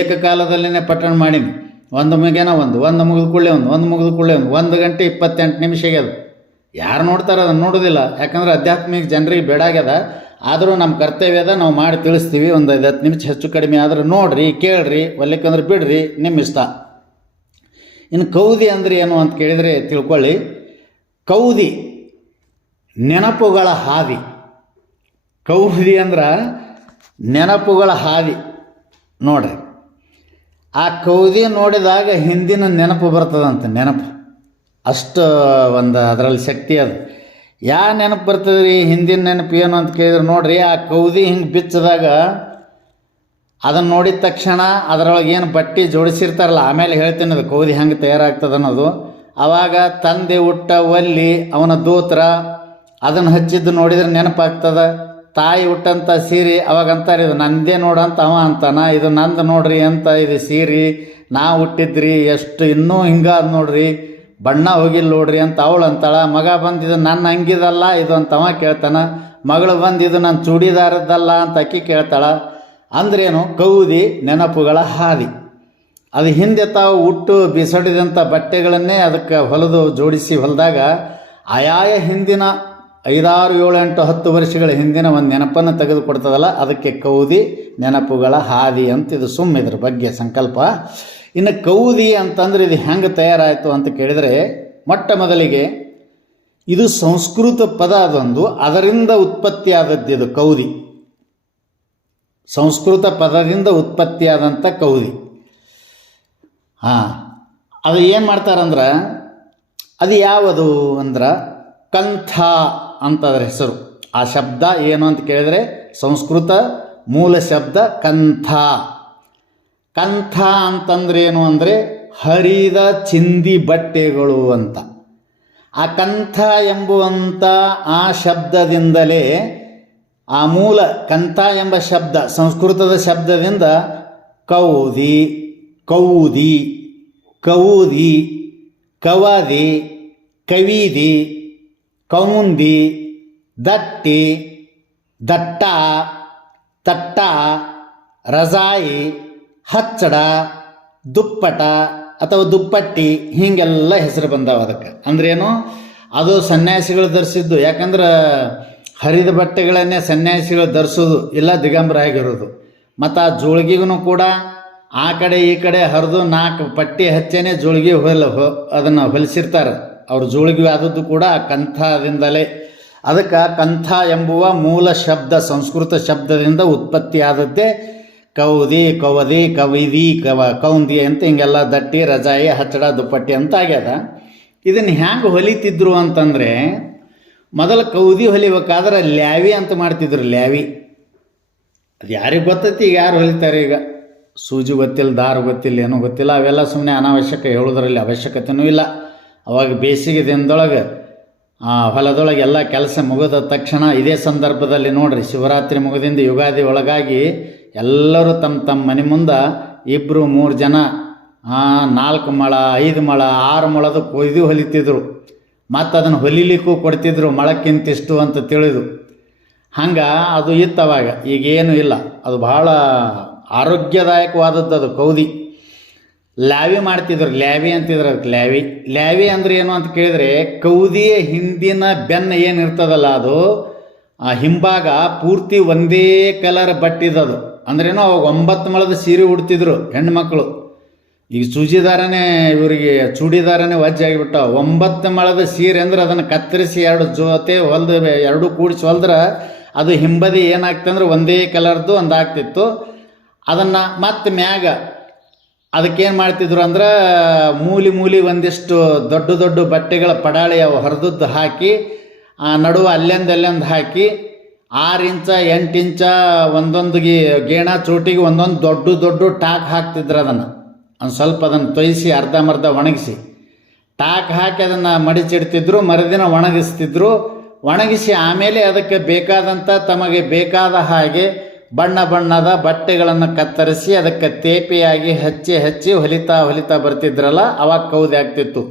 ಏಕಕಾಲದಲ್ಲೇ ಪಠಣ ಮಾಡೀನಿ. ಒಂದು ಮುಗಿದ ಕೂಡಲೇ ಒಂದು ಮುಗಿದ ಕೂಡಲೇ 1 ಗಂಟೆ 28 ನಿಮಿಷ ಆಗ್ಯದ. ಯಾರು ನೋಡ್ತಾರೆ ಅದನ್ನು ನೋಡೋದಿಲ್ಲ. ಯಾಕಂದ್ರೆ ಆಧ್ಯಾತ್ಮಿಕ ಜನರಿಗೆ ಬೇಡಾಗ್ಯದ. ಆದರೂ ನಮ್ಮ ಕರ್ತವ್ಯ ಅದ, ನಾವು ಮಾಡಿ ತಿಳಿಸ್ತೀವಿ. ಒಂದು 5-10 ನಿಮಿಷ ಹೆಚ್ಚು ಕಡಿಮೆ ಆದ್ರೆ ನೋಡ್ರಿ, ಕೇಳ್ರಿ, ಒಲ್ಲಿಕ್ಕಂದ್ರೆ ಬಿಡ್ರಿ, ನಿಮ್ಮ ಇಷ್ಟ. ಇನ್ನು ಕೌದಿ ಅಂದರೆ ಏನು ಅಂತ ಕೇಳಿದರೆ ತಿಳ್ಕೊಳ್ಳಿ. ಕೌದಿ ನೆನಪುಗಳ ಹಾದಿ. ಕೌದಿ ಅಂದ್ರೆ ನೆನಪುಗಳ ಹಾದಿ. ನೋಡ್ರಿ, ಆ ಕೌದಿ ನೋಡಿದಾಗ ಹಿಂದಿನ ನೆನಪು ಬರ್ತದಂತೆ. ನೆನಪು ಅಷ್ಟು ಒಂದು ಅದರಲ್ಲಿ ಶಕ್ತಿ ಅದು. ಯಾವ ನೆನಪು ಬರ್ತದೆ ರೀ? ಹಿಂದಿನ ನೆನಪು ಏನು ಅಂತ ಕೇಳಿದ್ರೆ ನೋಡ್ರಿ, ಆ ಕೌದಿ ಹಿಂಗೆ ಬಿಚ್ಚದಾಗ ಅದನ್ನು ನೋಡಿದ ತಕ್ಷಣ ಅದರೊಳಗೆ ಏನು ಬಟ್ಟೆ ಜೋಡಿಸಿರ್ತಾರಲ್ಲ, ಆಮೇಲೆ ಹೇಳ್ತೀನಿ ಅದು ಕೌದಿ ಹೆಂಗೆ ತಯಾರಾಗ್ತದೆ ಅನ್ನೋದು. ಆವಾಗ ತಂದೆ ಹುಟ್ಟ ಒಲ್ಲಿ, ಅವನ ದೂತ್ರ ಅದನ್ನು ಹಚ್ಚಿದ್ದು ನೋಡಿದ್ರೆ ನೆನಪಾಗ್ತದೆ. ತಾಯಿ ಹುಟ್ಟಂಥ ಸೀರೆ ಅವಾಗ ಅಂತಾರೆ ಇದು ನಂದೇ ನೋಡಂತ ಅವ ಅಂತಾನ, ಇದು ನಂದು ನೋಡ್ರಿ ಅಂತ, ಇದು ಸೀರೆ ನಾ ಹುಟ್ಟಿದ್ರಿ ಎಷ್ಟು ಇನ್ನೂ ಹಿಂಗಾದ ನೋಡ್ರಿ, ಬಣ್ಣ ಹೋಗಿಲ್ಲ ನೋಡ್ರಿ ಅಂತ ಅವಳು ಅಂತಾಳ. ಮಗ ಬಂದಿದ್ದು ನನ್ನ ಹಂಗಿದಲ್ಲ ಇದು ಅಂತ ಅವ ಕೇಳ್ತಾನ. ಮಗಳು ಬಂದಿದ್ದು ನನ್ನ ಚೂಡಿದಾರದ್ದಲ್ಲ ಅಂತ ಅಕ್ಕಿ ಕೇಳ್ತಾಳ. ಅಂದ್ರೇನು? ಕೌದಿ ನೆನಪುಗಳ ಹಾದಿ. ಅದು ಹಿಂದೆ ತಾವು ಹುಟ್ಟು ಬಿಸಡಿದಂಥ ಬಟ್ಟೆಗಳನ್ನೇ ಅದಕ್ಕೆ ಹೊಲಿದು ಜೋಡಿಸಿ ಹೊಲಿದಾಗ ಆಯಾಯ ಹಿಂದಿನ 5, 6, 7, 8, 10 ವರ್ಷಗಳ ಹಿಂದಿನ ಒಂದು ನೆನಪನ್ನು ತೆಗೆದುಕೊಡ್ತದಲ್ಲ, ಅದಕ್ಕೆ ಕೌದಿ ನೆನಪುಗಳ ಹಾದಿ ಅಂತ. ಇದು ಇದ್ರ ಬಗ್ಗೆ ಸಂಕಲ್ಪ. ಇನ್ನು ಕೌದಿ ಅಂತಂದ್ರೆ ಇದು ಹೆಂಗೆ ತಯಾರಾಯಿತು ಅಂತ ಕೇಳಿದರೆ, ಮೊಟ್ಟ ಮೊದಲಿಗೆ ಇದು ಸಂಸ್ಕೃತ ಪದ ಅದೊಂದು, ಅದರಿಂದ ಉತ್ಪತ್ತಿಯಾದದ್ದು ಇದು ಕೌದಿ. ಸಂಸ್ಕೃತ ಪದದಿಂದ ಉತ್ಪತ್ತಿಯಾದಂಥ ಕೌದಿ. ಅದು ಏನು ಮಾಡ್ತಾರಂದ್ರೆ, ಅದು ಯಾವುದು ಅಂದ್ರೆ ಕಂಥ ಅಂತ ಅದರ ಹೆಸರು. ಆ ಶಬ್ದ ಏನು ಅಂತ ಕೇಳಿದರೆ ಸಂಸ್ಕೃತ ಮೂಲ ಶಬ್ದ ಕಂಥ. ಕಂಥ ಅಂತಂದ್ರೆ ಏನು ಅಂದರೆ ಹರಿದ ಚಿಂದಿ ಬಟ್ಟೆಗಳು ಅಂತ. ಆ ಕಂಥ ಎಂಬುವಂಥ ಆ ಶಬ್ದದಿಂದಲೇ ಆ ಮೂಲ ಕಂಥ ಎಂಬ ಶಬ್ದ ಸಂಸ್ಕೃತದ ಶಬ್ದದಿಂದ ಕೌದಿ, ಕೌದಿ, ಕೌದಿ, ಕವದಿ, ಕವಿದಿ, ಕೌಂದಿ, ದಟ್ಟಿ, ದಟ್ಟ, ತಟ್ಟ, ರಜಾಯಿ, ಹಚ್ಚಡ, ದುಪ್ಪಟ ಅಥವಾ ದುಪ್ಪಟ್ಟಿ ಹೀಗೆಲ್ಲ ಹೆಸರು ಬಂದಾವ ಅದಕ್ಕೆ. ಅಂದ್ರೇನು, ಅದು ಸನ್ಯಾಸಿಗಳು ಧರಿಸಿದ್ದು. ಯಾಕಂದ್ರೆ ಹರಿದ ಬಟ್ಟೆಗಳನ್ನೇ ಸನ್ಯಾಸಿಗಳು ಧರಿಸೋದು, ಇಲ್ಲ ದಿಗಂಬರ ಆಗಿರೋದು. ಮತ್ತು ಆ ಜೋಳಿಗೆಗೂ ಕೂಡ ಆ ಕಡೆ ಈ ಕಡೆ ಹರಿದು 4 ಪಟ್ಟಿ ಹಚ್ಚೇನೆ ಜೋಳಿಗೆ ಅದನ್ನು ಹೊಲಿಸಿರ್ತಾರೆ. ಅವ್ರ ಜೋಳಿಗೆ ಆದದ್ದು ಕೂಡ ಕಂಥದಿಂದಲೇ. ಅದಕ್ಕೆ ಕಂಥ ಎಂಬುವ ಮೂಲ ಶಬ್ದ ಸಂಸ್ಕೃತ ಶಬ್ದದಿಂದ ಉತ್ಪತ್ತಿಯಾದದ್ದೇ ಕೌದಿ, ಕವದಿ, ಕವಿದಿ, ಕೌಂದಿ ಅಂತ ಹಿಂಗೆಲ್ಲ ದಟ್ಟಿ, ರಜಾಯಿ, ಹಚ್ಚಡ, ದುಪ್ಪಟ್ಟಿ ಅಂತ ಆಗ್ಯದ. ಇದನ್ನು ಹ್ಯಾಂಗೆ ಹೊಲಿತಿದ್ರು ಅಂತಂದರೆ, ಮೊದಲು ಕೌದಿ ಹೊಲಿಬೇಕಾದ್ರೆ ಲ್ಯಾವಿ ಅಂತ ಮಾಡ್ತಿದ್ರು. ಲ್ಯಾವಿ ಅದು ಯಾರಿಗೆ ಗೊತ್ತೈತಿ, ಈಗ ಯಾರು ಹೊಲಿತಾರೆ? ಈಗ ಸೂಜಿ ಗೊತ್ತಿಲ್ಲ, ದಾರ ಗೊತ್ತಿಲ್ಲ, ಏನೂ ಗೊತ್ತಿಲ್ಲ. ಅವೆಲ್ಲ ಸುಮ್ಮನೆ ಅನಾವಶ್ಯಕ, ಹೇಳೋದ್ರಲ್ಲಿ ಅವಶ್ಯಕತೆಯೂ ಇಲ್ಲ. ಅವಾಗ ಬೇಸಿಗೆ ದಿನದೊಳಗೆ ಹೊಲದೊಳಗೆ ಎಲ್ಲ ಕೆಲಸ ಮುಗಿದ ತಕ್ಷಣ, ಇದೇ ಸಂದರ್ಭದಲ್ಲಿ ನೋಡ್ರಿ, ಶಿವರಾತ್ರಿ ಮುಗಿದಿಂದ ಯುಗಾದಿ ಒಳಗಾಗಿ ಎಲ್ಲರೂ ತಮ್ಮ ತಮ್ಮ ಮನೆ ಮುಂದೆ 2-3 ಜನ 4 ಮೊಳ 5 ಮೊಳ 6 ಮೊಳದ ಕೊಯ್ದು ಹೊಲಿತಿದ್ರು. ಮತ್ತು ಅದನ್ನು ಹೊಲಿಲಿಕ್ಕೂ ಕೊಡ್ತಿದ್ರು, ಮೊಳಕ್ಕಿಂತಿಷ್ಟು ಅಂತ ತಿಳಿದು. ಹಂಗೆ ಅದು ಇತ್ತವಾಗ. ಈಗೇನು ಇಲ್ಲ. ಅದು ಭಾಳ ಆರೋಗ್ಯದಾಯಕವಾದದ್ದು ಅದು ಕೌದಿ. ಲ್ಯಾವಿ ಮಾಡ್ತಿದ್ರು, ಲ್ಯಾವಿ ಅಂತಿದ್ರು ಅದಕ್ಕೆ. ಲ್ಯಾವಿ ಲ್ಯಾವಿ ಅಂದ್ರೆ ಏನು ಅಂತ ಕೇಳಿದರೆ, ಕೌದಿಯ ಹಿಂದಿನ ಬೆನ್ನು ಏನಿರ್ತದಲ್ಲ, ಅದು ಹಿಂಭಾಗ ಪೂರ್ತಿ ಒಂದೇ ಕಲರ್ ಬಟ್ಟಿದ್ದದು. ಅಂದ್ರೇನು, ಅವಾಗ 9 ಮೊಳದ ಸೀರೆ ಉಡ್ತಿದ್ರು ಹೆಣ್ಮಕ್ಳು. ಈಗ ಚೂಜಿದಾರನೇ ಇವರಿಗೆ ಚೂಡಿದಾರನೇ ವಜ್ಜಾಗಿಬಿಟ್ಟ. 9 ಮೊಳದ ಸೀರೆ ಅಂದ್ರೆ ಅದನ್ನು ಕತ್ತರಿಸಿ 2 ಜೊತೆ ಹೊಲ್ದು 2 ಕೂಡಿಸಿ ಹೊಲ್ದ್ರೆ ಅದು ಹಿಂಬದಿ ಏನಾಗ್ತಂದ್ರೆ ಒಂದೇ ಕಲರ್ದು ಒಂದು ಆಗ್ತಿತ್ತು. ಅದನ್ನು ಮತ್ತೆ ಮ್ಯಾಗ ಅದಕ್ಕೇನು ಮಾಡ್ತಿದ್ರು ಅಂದ್ರೆ, ಮೂಲಿ ಒಂದಿಷ್ಟು ದೊಡ್ಡ ದೊಡ್ಡ ಬಟ್ಟೆಗಳ ಪಡಾಳಿ ಅವು ಹರಿದದ್ದು ಹಾಕಿ, ನಡುವೆ ಅಲ್ಲೊಂದು ಹಾಕಿ 6 ಇಂಚ 8 ಇಂಚ ಒಂದೊಂದು ಗೇಣ ಚೋಟಿಗೆ ಒಂದೊಂದು ದೊಡ್ಡ ಟಾಕ್ ಹಾಕ್ತಿದ್ರು. ಅದನ್ನು ಸ್ವಲ್ಪ ಅದನ್ನು ತೊಯಿಸಿ ಅರ್ಧಂಬರ್ಧ ಒಣಗಿಸಿ ಟಾಕ್ ಹಾಕಿ ಅದನ್ನು ಮಡಿಚಿಡ್ತಿದ್ರು. ಮರುದಿನ ಒಣಗಿಸ್ತಿದ್ರು. ಒಣಗಿಸಿ ಆಮೇಲೆ ಅದಕ್ಕೆ ಬೇಕಾದಂಥ ತಮಗೆ ಬೇಕಾದ ಹಾಗೆ ಬಣ್ಣದ ಬಟ್ಟೆಗಳನ್ನು ಕತ್ತರಿಸಿ ಅದಕ್ಕೆ ತೇಪೆಯಾಗಿ ಹಚ್ಚಿ ಹೊಲಿತಾ ಬರ್ತಿದ್ರಲ್ಲ, ಅವಾಗ ಕೌದಿ ಆಗ್ತಿತ್ತು.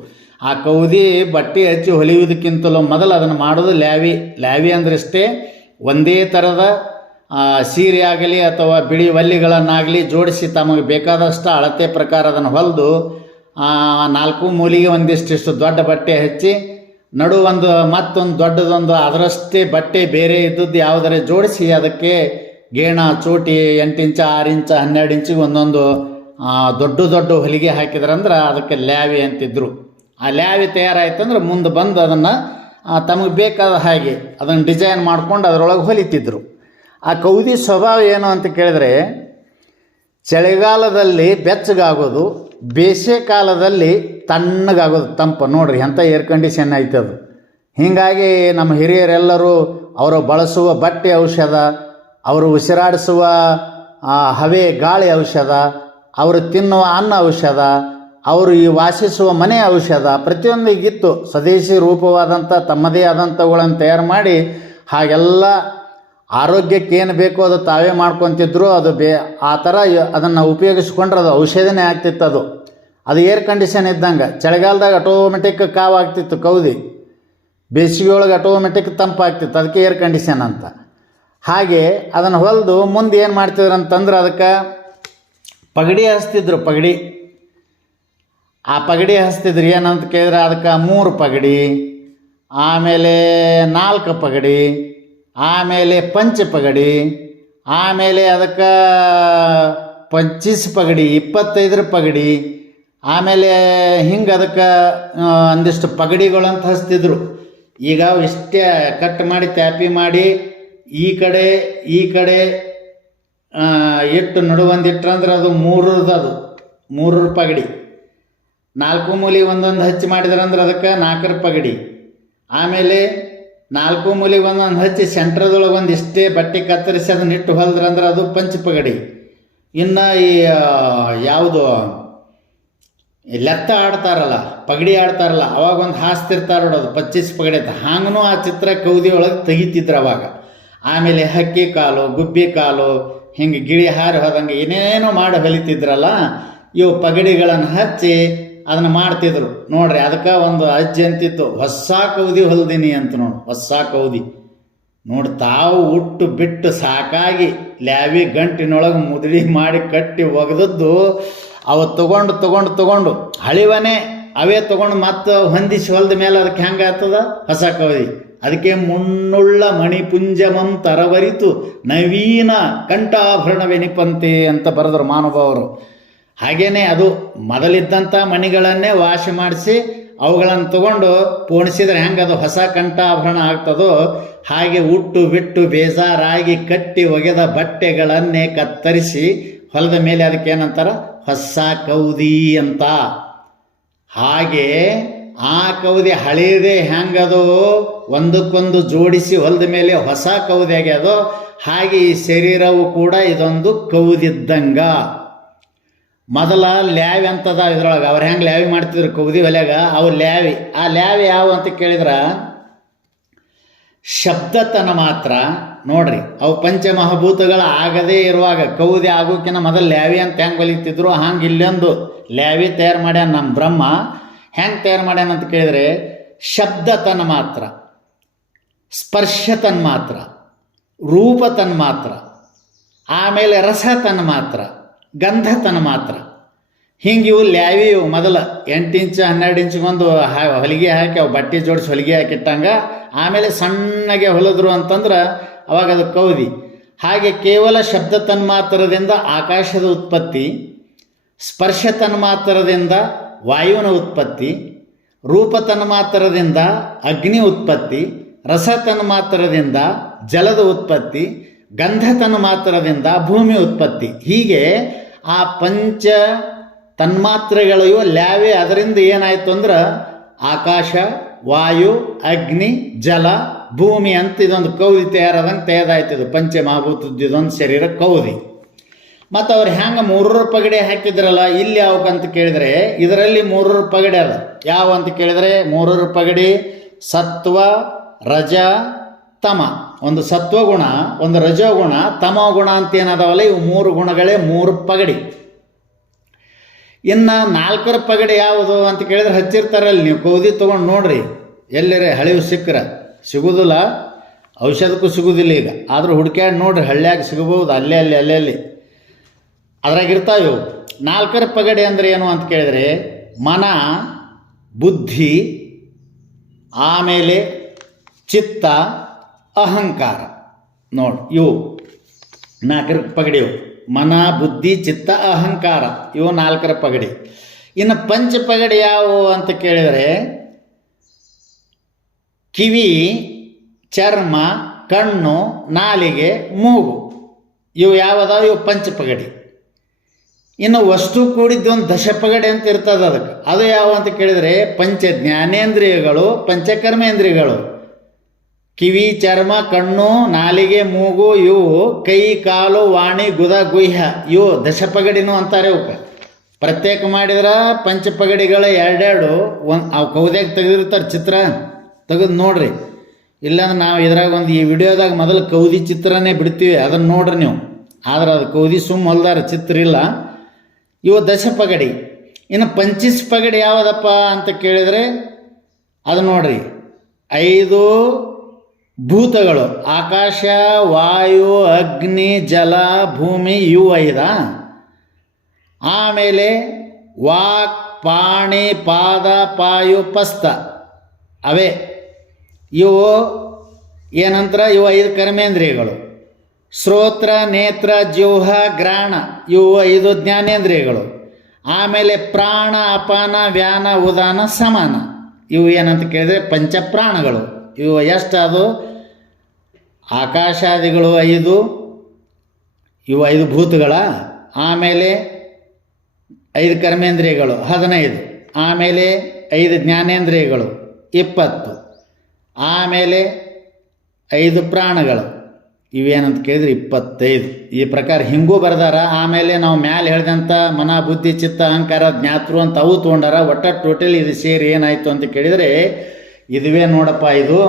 ಆ ಕೌದಿ ಬಟ್ಟೆ ಹಚ್ಚಿ ಹೊಲಿಯೋದಕ್ಕಿಂತಲೂ ಮೊದಲು ಅದನ್ನು ಮಾಡೋದು ಲ್ಯಾವಿ ಅಂದ್ರೆ ಇಷ್ಟೇ, ಒಂದೇ ಥರದ ಸೀರೆ ಆಗಲಿ ಅಥವಾ ಬಿಳಿ ವಲ್ಲಿಗಳನ್ನಾಗಲಿ ಜೋಡಿಸಿ ತಮಗೆ ಬೇಕಾದಷ್ಟು ಅಳತೆ ಪ್ರಕಾರ ಅದನ್ನು ಹೊಲಿದು 4 ಮೂಲಿಗೆ ಒಂದಿಷ್ಟು ದೊಡ್ಡ ಬಟ್ಟೆ ಹಚ್ಚಿ ನಡು ಮತ್ತೊಂದು ದೊಡ್ಡದೊಂದು ಅದರಷ್ಟೇ ಬಟ್ಟೆ ಬೇರೆ ಇದ್ದದ್ದು ಯಾವುದರ ಜೋಡಿಸಿ ಅದಕ್ಕೆ ಗೇಣ ಚೋಟಿ 8 ಇಂಚ 6 ಇಂಚ 12 ಇಂಚಿಗೆ ಒಂದೊಂದು ದೊಡ್ಡ ಹೊಲಿಗೆ ಹಾಕಿದ್ರಂದ್ರೆ ಅದಕ್ಕೆ ಲ್ಯಾವಿ ಅಂತಿದ್ರು. ಆ ಲ್ಯಾವಿ ತಯಾರಾಯ್ತಂದ್ರೆ ಮುಂದೆ ಬಂದು ಅದನ್ನು ತಮಗೆ ಬೇಕಾದ ಹಾಗೆ ಅದನ್ನು ಡಿಸೈನ್ ಮಾಡ್ಕೊಂಡು ಅದರೊಳಗೆ ಹೊಲಿತಿದ್ರು. ಆ ಕೌದಿ ಸ್ವಭಾವ ಏನು ಅಂತ ಕೇಳಿದರೆ, ಚಳಿಗಾಲದಲ್ಲಿ ಬೆಚ್ಚಗಾಗೋದು, ಬೇಸಿಗೆ ಕಾಲದಲ್ಲಿ ತಣ್ಣಗಾಗೋದು, ತಂಪು. ನೋಡ್ರಿ ಎಂಥ ಏರ್ ಕಂಡೀಷನ್ ಆಯ್ತದು. ಹೀಗಾಗಿ ನಮ್ಮ ಹಿರಿಯರೆಲ್ಲರೂ ಅವರು ಬಳಸುವ ಬಟ್ಟೆ ಔಷಧ, ಅವರು ಉಸಿರಾಡಿಸುವ ಹವೆ ಗಾಳಿ ಔಷಧ, ಅವರು ತಿನ್ನುವ ಅನ್ನ ಔಷಧ, ಅವರು ಈ ವಾಸಿಸುವ ಮನೆ ಔಷಧ, ಪ್ರತಿಯೊಂದಿಗಿತ್ತು. ಸ್ವದೇಶಿ ರೂಪವಾದಂಥ ತಮ್ಮದೇ ಆದಂಥವುಗಳನ್ನು ತಯಾರು ಮಾಡಿ ಹಾಗೆಲ್ಲ ಆರೋಗ್ಯಕ್ಕೆ ಏನು ಬೇಕೋ ಅದು ತಾವೇ ಮಾಡ್ಕೊತಿದ್ರು. ಅದು ಆ ಥರ ಅದನ್ನು ಉಪಯೋಗಿಸ್ಕೊಂಡ್ರೆ ಅದು ಔಷಧಿನೇ ಆಗ್ತಿತ್ತು. ಅದು ಏರ್ ಕಂಡೀಷನ್ ಇದ್ದಂಗೆ. ಚಳಿಗಾಲದಾಗ ಆಟೋಮೆಟಿಕ್ ಕಾವಾಗ್ತಿತ್ತು ಕೌದಿ, ಬೇಸಿಗೆ ಒಳಗೆ ಆಟೋಮೆಟಿಕ್ ತಂಪಾಗ್ತಿತ್ತು. ಅದಕ್ಕೆ ಏರ್ ಕಂಡೀಷನ್ ಅಂತ. ಹಾಗೆ ಅದನ್ನು ಹೊಲಿದು ಮುಂದೆ ಏನು ಮಾಡ್ತಿದ್ರು ಅಂತಂದ್ರೆ, ಅದಕ್ಕೆ ಪಗಡಿ ಹಚ್ತಿದ್ರು. ಆ ಪಗಡಿ ಹಚ್ತಿದ್ರು ಏನಂತ ಕೇಳಿದ್ರೆ, ಅದಕ್ಕೆ 3 ಪಗಡಿ, ಆಮೇಲೆ 4 ಪಗಡಿ, ಆಮೇಲೆ ಪಂಚ ಪಗಡಿ, ಆಮೇಲೆ ಅದಕ್ಕೆ 25 ಪಗಡಿ, 25 ಪಗಡಿ, ಆಮೇಲೆ ಹಿಂಗೆ ಅದಕ್ಕೆ ಒಂದಿಷ್ಟು ಪಗಡಿಗಳಂತ ಹಚ್ತಿದ್ರು. ಈಗ ಇಷ್ಟೇ ಕಟ್ ಮಾಡಿ ತ್ಯಾಪಿ ಮಾಡಿ ಈ ಕಡೆ ಇಟ್ಟು ನಡುವಂದಿಟ್ರಂದ್ರೆ ಅದು 3 ಪಗಡಿ. 4 ಮೂಲಿ ಒಂದೊಂದು ಹಚ್ಚಿ ಮಾಡಿದ್ರಂದ್ರೆ ಅದಕ್ಕೆ 4 ಪಗಡಿ. ಆಮೇಲೆ 4 ಮೂಲೆಗೆ ಒಂದೊಂದು ಹಚ್ಚಿ ಸೆಂಟ್ರದೊಳಗೆ ಒಂದು ಇಷ್ಟೇ ಬಟ್ಟೆ ಕತ್ತರಿಸಿ ಅದನ್ನ ಇಟ್ಟು ಹೊಲ್ದ್ರಂದ್ರೆ ಅದು ಪಂಚಪಗಡಿ. ಇನ್ನು ಈ ಯಾವುದು ಲೆತ್ತ ಆಡ್ತಾರಲ್ಲ, ಪಗಡಿ ಆಡ್ತಾರಲ್ಲ, ಅವಾಗ ಒಂದು ಹಾಸ್ತಿರ್ತಾರೆ ನೋಡೋದು 25 ಪಗಡಿ ಅಂತ. ಹಾಗೂ ಆ ಚಿತ್ರ ಕೌದಿ ಒಳಗೆ ತೆಗಿತಿದ್ರು ಅವಾಗ. ಆಮೇಲೆ ಹಕ್ಕಿ ಕಾಲು, ಗುಬ್ಬಿ ಕಾಲು, ಹಿಂಗೆ ಗಿಳಿ ಹಾರಿ ಹೋದಂಗೆ ಏನೇನೋ ಮಾಡಿ ಹೊಲಿತಿದ್ರಲ್ಲ, ಇವು ಪಗಡಿಗಳನ್ನು ಹಚ್ಚಿ ಅದನ್ನು ಮಾಡ್ತಿದ್ರು ನೋಡ್ರಿ. ಅದಕ್ಕೆ ಒಂದು ಅಜ್ಜಿ ಅಂತಿತ್ತು, ಹೊಸ ಕೌದಿ ಹೊಲ್ದೀನಿ ಅಂತ ನೋಡು, ಹೊಸ ಕೌದಿ ನೋಡಿ. ತಾವು ಉಟ್ಟು ಬಿಟ್ಟು ಸಾಕಾಗಿ ಲ್ಯಾವಿ ಗಂಟಿನೊಳಗೆ ಮುದುಡಿ ಮಾಡಿ ಕಟ್ಟಿ ಒಗೆದದ್ದು ಅವು ತೊಗೊಂಡು ಹಳಿವನೇ ಅವೇ ತೊಗೊಂಡು ಮತ್ತೆ ಹೊಂದಿಸಿ ಹೊಲ್ದ ಮೇಲೆ ಅದಕ್ಕೆ ಹೆಂಗೆ ಆಗ್ತದ ಹೊಸ ಕೌದಿ. ಅದಕ್ಕೆ ಮುನ್ನುಳ್ಳ ಮಣಿಪುಂಜಮಂ ತರವರಿತು ನವೀನ ಕಂಠಾಭರಣವೆನಿಪಂತೆ ಅಂತ ಬರೆದ್ರು ಮಹಾನುಭಾವರು. ಹಾಗೇನೆ ಅದು ಮೊದಲಿದ್ದಂಥ ಮಣಿಗಳನ್ನೇ ವಾಶ್ ಮಾಡಿಸಿ ಅವುಗಳನ್ನು ತಗೊಂಡು ಪೋಣಿಸಿದ್ರೆ ಹೆಂಗೆ ಅದು ಹೊಸ ಕಂಠಾಭರಣ ಆಗ್ತದೋ ಹಾಗೆ ಉಟ್ಟು ಬಿಟ್ಟು ಬೇಜಾರಾಗಿ ಕಟ್ಟಿ ಒಗೆದ ಬಟ್ಟೆಗಳನ್ನೇ ಕತ್ತರಿಸಿ ಹೊಲದ ಮೇಲೆ ಅದಕ್ಕೆ ಏನಂತಾರ ಹೊಸ ಕೌದಿ ಅಂತ. ಹಾಗೆ ಆ ಕೌದಿ ಹಳೇದೇ ಹೆಂಗದೋ ಒಂದಕ್ಕೊಂದು ಜೋಡಿಸಿ ಹೊಲದ ಮೇಲೆ ಹೊಸ ಕೌದಿ ಆಗ್ಯದೋ ಹಾಗೆ ಈ ಶರೀರವು ಕೂಡ ಇದೊಂದು ಕೌದಿದ್ದಂಗ. ಮೊದಲ ಲ್ಯಾವಿ ಅಂತದ ಇದ್ರೊಳಗೆ ಅವ್ರು ಹೆಂಗೆ ಲ್ಯಾವಿ ಮಾಡ್ತಿದ್ರು ಕೌದಿ ಹೊಲ್ಯಾಗ, ಅವು ಲ್ಯಾವಿ. ಆ ಲ್ಯಾವಿ ಯಾವ ಅಂತ ಕೇಳಿದ್ರೆ ಶಬ್ದತನ ಮಾತ್ರ ನೋಡ್ರಿ. ಅವು ಪಂಚಮಹಾಭೂತಗಳ ಆಗದೇ ಇರುವಾಗ ಕೌದಿ ಆಗೋಕಿನ್ನ ಮೊದಲು ಲ್ಯಾವಿ ಅಂತ ಹೆಂಗೆ ಹೊಲಿತಿದ್ರು ಹಂಗೆ ಇಲ್ಲೊಂದು ಲ್ಯಾವಿ ತಯಾರು ಮಾಡ್ಯಾನ ನಮ್ಮ ಬ್ರಹ್ಮ. ಹೆಂಗೆ ತಯಾರು ಮಾಡ್ಯಾನ ಅಂತ ಕೇಳಿದರೆ ಶಬ್ದತನ ಮಾತ್ರ, ಸ್ಪರ್ಶತನ್ ಮಾತ್ರ, ರೂಪತನ್ ಮಾತ್ರ, ಆಮೇಲೆ ರಸತನ ಮಾತ್ರ, ಗಂಧತನ ಮಾತ್ರ. ಹಿಂಗೆ ಇವು ಲ್ಯಾವಿ ಇವು ಮೊದಲ 8 ಇಂಚ್ 12 ಇಂಚಿಗೊಂದು ಹೊಲಿಗೆ ಹಾಕಿ ಅವು ಬಟ್ಟೆ ಜೋಡಿಸಿ ಹೊಲಿಗೆ ಹಾಕಿಟ್ಟಂಗ ಆಮೇಲೆ ಸಣ್ಣಗೆ ಹೊಲಿದ್ರು ಅಂತಂದ್ರೆ ಅವಾಗ ಅದು ಕೌದಿ. ಹಾಗೆ ಕೇವಲ ಶಬ್ದ ತನ್ಮಾತ್ರದಿಂದ ಆಕಾಶದ ಉತ್ಪತ್ತಿ, ಸ್ಪರ್ಶ ತನ್ಮಾತ್ರದಿಂದ ವಾಯುವಿನ ಉತ್ಪತ್ತಿ, ರೂಪ ತನ್ಮಾತ್ರದಿಂದ ಅಗ್ನಿ ಉತ್ಪತ್ತಿ, ರಸ ತನ್ಮಾತ್ರದಿಂದ ಜಲದ ಉತ್ಪತ್ತಿ, ಗಂಧ ತನ್ಮಾತ್ರದಿಂದ ಭೂಮಿ ಉತ್ಪತ್ತಿ. ಹೀಗೆ ಆ ಪಂಚ ತನ್ಮಾತ್ರೆಗಳು ಇವು ಲ್ಯಾವೆ. ಅದರಿಂದ ಏನಾಯಿತು ಅಂದ್ರೆ ಆಕಾಶ, ವಾಯು, ಅಗ್ನಿ, ಜಲ, ಭೂಮಿ ಅಂತ ಇದೊಂದು ಕೌದಿ ತಯಾರಾದಂಗೆ ತಯಾರಾಯ್ತದೆ. ಪಂಚಮಹಾಭೂತದ್ದು ಇದೊಂದು ಶರೀರ ಕೌದಿ. ಮತ್ತು ಅವ್ರು ಹೆಂಗೆ 3 ಪಗಡೆ ಹಾಕಿದ್ರಲ್ಲ, ಇಲ್ಲಿ ಯಾವಕ್ಕಂತ ಕೇಳಿದರೆ ಇದರಲ್ಲಿ 3 ಪಗಡೆ ಅದ. ಯಾವ ಅಂತ ಕೇಳಿದರೆ 3 ಪಗಡಿ ಸತ್ವ, ರಜ, ತಮ. ಒಂದು ಸತ್ವಗುಣ, ಒಂದು ರಜೋಗುಣ, ತಮೋಗುಣ ಅಂತ ಏನದಾವಲ್ಲ, ಇವು 3 ಗುಣಗಳೇ 3 ಪಗಡಿ. ಇನ್ನು 4 ಪಗಡಿ ಯಾವುದು ಅಂತ ಕೇಳಿದ್ರೆ ಹಚ್ಚಿರ್ತಾರಲ್ಲಿ, ನೀವು ಕೌದಿ ತೊಗೊಂಡು ನೋಡ್ರಿ, ಎಲ್ಲರೇ ಹಳಿವು ಸಿಕ್ಕರೆ ಸಿಗೋದಿಲ್ಲ, ಔಷಧಕ್ಕೂ ಸಿಗೋದಿಲ್ಲ ಈಗ. ಆದರೂ ಹುಡ್ಕ್ಯಾಡಿ ನೋಡ್ರಿ, ಹಳ್ಳಿಯಾಗ ಸಿಗಬಹುದು ಅಲ್ಲೇ ಅದ್ರಾಗಿರ್ತಾವೆ ಇವು. 4 ಪಗಡಿ ಅಂದರೆ ಏನು ಅಂತ ಕೇಳಿದರೆ ಮನ, ಬುದ್ಧಿ, ಆಮೇಲೆ ಚಿತ್ತ, ಅಹಂಕಾರ. ನೋಡಿ ಇವು 4 ಪಗಡಿ. ಇವು ಮನ, ಬುದ್ಧಿ, ಚಿತ್ತ, ಅಹಂಕಾರ, ಇವು 4 ಪಗಡಿ. ಇನ್ನು ಪಂಚಪಗಡಿ ಯಾವುವು ಅಂತ ಕೇಳಿದರೆ ಕಿವಿ, ಚರ್ಮ, ಕಣ್ಣು, ನಾಲಿಗೆ, ಮೂಗು, ಇವು ಯಾವುದಾವು? ಇವು ಪಂಚಪಗಡಿ. ಇನ್ನು ವಸ್ತು ಕೂಡಿದ್ದು ಒಂದು ದಶಪಗಡಿ ಅಂತ ಇರ್ತದೆ. ಅದಕ್ಕೆ ಅದು ಯಾವ ಅಂತ ಕೇಳಿದರೆ ಪಂಚ ಜ್ಞಾನೇಂದ್ರಿಯಗಳು, ಪಂಚಕರ್ಮೇಂದ್ರಿಯಗಳು. ಕಿವಿ, ಚರ್ಮ, ಕಣ್ಣು, ನಾಲಿಗೆ, ಮೂಗು, ಇವು ಕೈ, ಕಾಲು, ವಾಣಿ, ಗುದ, ಗುಹ್ಯ, ಇವು ದಶಪಗಡಿನೂ ಅಂತಾರೆ. ಇವಕ್ಕೆ ಪ್ರತ್ಯೇಕ ಮಾಡಿದ್ರೆ ಪಂಚಪಗಡಿಗಳ 2 ಅವು ಕೌದ್ಯಾಗ ತೆಗೆದಿರ್ತಾರೆ, ಚಿತ್ರ ತೆಗೆದು ನೋಡ್ರಿ. ಇಲ್ಲಾಂದ್ರೆ ನಾವು ಇದ್ರಾಗ ಒಂದು ಈ ವಿಡಿಯೋದಾಗ ಮೊದಲು ಕೌದಿ ಚಿತ್ರನೇ ಬಿಡ್ತೀವಿ, ಅದನ್ನು ನೋಡ್ರಿ ನೀವು. ಆದ್ರೆ ಅದು ಕೌದಿ ಸುಮ್ಮ ಹೊಲ್ದಾರ, ಚಿತ್ರ ಇಲ್ಲ. ಇವು ದಶಪಗಡಿ. ಇನ್ನು ಪಂಚೀಸ್ ಯಾವುದಪ್ಪ ಅಂತ ಕೇಳಿದರೆ ಅದು ನೋಡ್ರಿ, 5 ಭೂತಗಳು, ಆಕಾಶ, ವಾಯು, ಅಗ್ನಿ, ಜಲ, ಭೂಮಿ, ಇವು 5. ಆಮೇಲೆ ವಾಕ್, ಪಾಣಿ, ಪಾದ, ಪಾಯು, ಪಸ್ತ, ಅವೇ ಇವು ಏನಂತರ, ಇವು 5 ಕರ್ಮೇಂದ್ರಿಯಗಳು. ಶ್ರೋತ್ರ, ನೇತ್ರ, ಜಿಹ್ವ, ಗ್ರಾಣ, ಇವು 5 ಜ್ಞಾನೇಂದ್ರಿಯಗಳು. ಆಮೇಲೆ ಪ್ರಾಣ, ಅಪಾನ, ವ್ಯಾನ, ಉದಾನ, ಸಮಾನ, ಇವು ಏನಂತ ಕೇಳಿದರೆ ಪಂಚಪ್ರಾಣಗಳು. ಇವು ಎಷ್ಟು? ಅದು ಆಕಾಶಾದಿಗಳು 5, ಇವು 5 ಭೂತಗಳ. ಆಮೇಲೆ 5 ಕರ್ಮೇಂದ್ರಿಯಗಳು 15. ಆಮೇಲೆ 5 ಜ್ಞಾನೇಂದ್ರಿಯಗಳು 20. ಆಮೇಲೆ 5 ಪ್ರಾಣಗಳು. ಇವೇನಂತ ಕೇಳಿದ್ರೆ 25. ಈ ಪ್ರಕಾರ ಹಿಂಗೂ ಬರ್ದಾರ. ಆಮೇಲೆ ನಾವು ಮ್ಯಾಲೆ ಹೇಳಿದಂಥ ಮನ, ಬುದ್ಧಿ, ಚಿತ್ತ, ಅಹಂಕಾರ, ಜ್ಞಾತೃ ಅಂತ ಅವು ತೊಗೊಂಡಾರ. ಒಟ್ಟ ಟೋಟಲ್ ಇದು ಸೇರಿ ಏನಾಯಿತು ಅಂತ ಕೇಳಿದರೆ ಇದುವೇ ನೋಡಪ್ಪ. ಇದು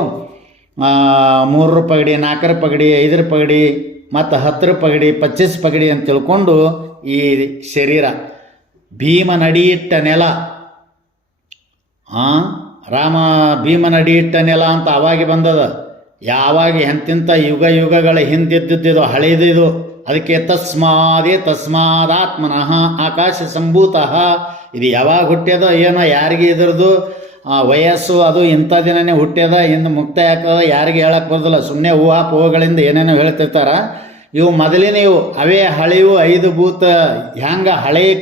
3 ಪಗಡಿ, 4 ಪಗಡಿ, 5 ಪಗಡಿ ಮತ್ತು 10 ಪಗಡಿ, 25 ಪಗಡಿ ಅಂತ ತಿಳ್ಕೊಂಡು ಈ ಶರೀರ ಭೀಮನಡಿಯಿಟ್ಟ ನೆಲ. ರಾಮ ಭೀಮನಡಿಯಿಟ್ಟ ನೆಲ ಅಂತ ಅವಾಗಿ ಬಂದದ. ಯಾವಾಗ ಎಂತಿಂಥ ಯುಗಗಳ ಹಿಂದಿದ್ದಿದ್ದು ಹಳೆಯದಿದು. ಅದಕ್ಕೆ ತಸ್ಮಾದಾತ್ಮನಃ ಆಕಾಶ ಸಂಭೂತಃ. ಇದು ಯಾವಾಗ ಹುಟ್ಟ್ಯದ ಏನೋ, ಯಾರಿಗೆ ಇದ್ರದ್ದು ವಯಸ್ಸು ಅದು ಇಂಥ ದಿನನೇ ಹುಟ್ಟ್ಯದ, ಇನ್ನು ಮುಕ್ತಾಯ ಆಗ್ತದ, ಯಾರಿಗೆ ಹೇಳಕ್ಕೆ ಬರೋದಿಲ್ಲ. ಸುಮ್ಮನೆ ಊಹಾಪೋಹಗಳಿಂದ ಏನೇನೋ ಹೇಳ್ತಿರ್ತಾರ. ಇವು ಮೊದಲಿನ ಇವು ಅವೇ ಹಳೆಯವು 5 ಭೂತ. ಹ್ಯಾಂಗೆ ಹಳೆಯ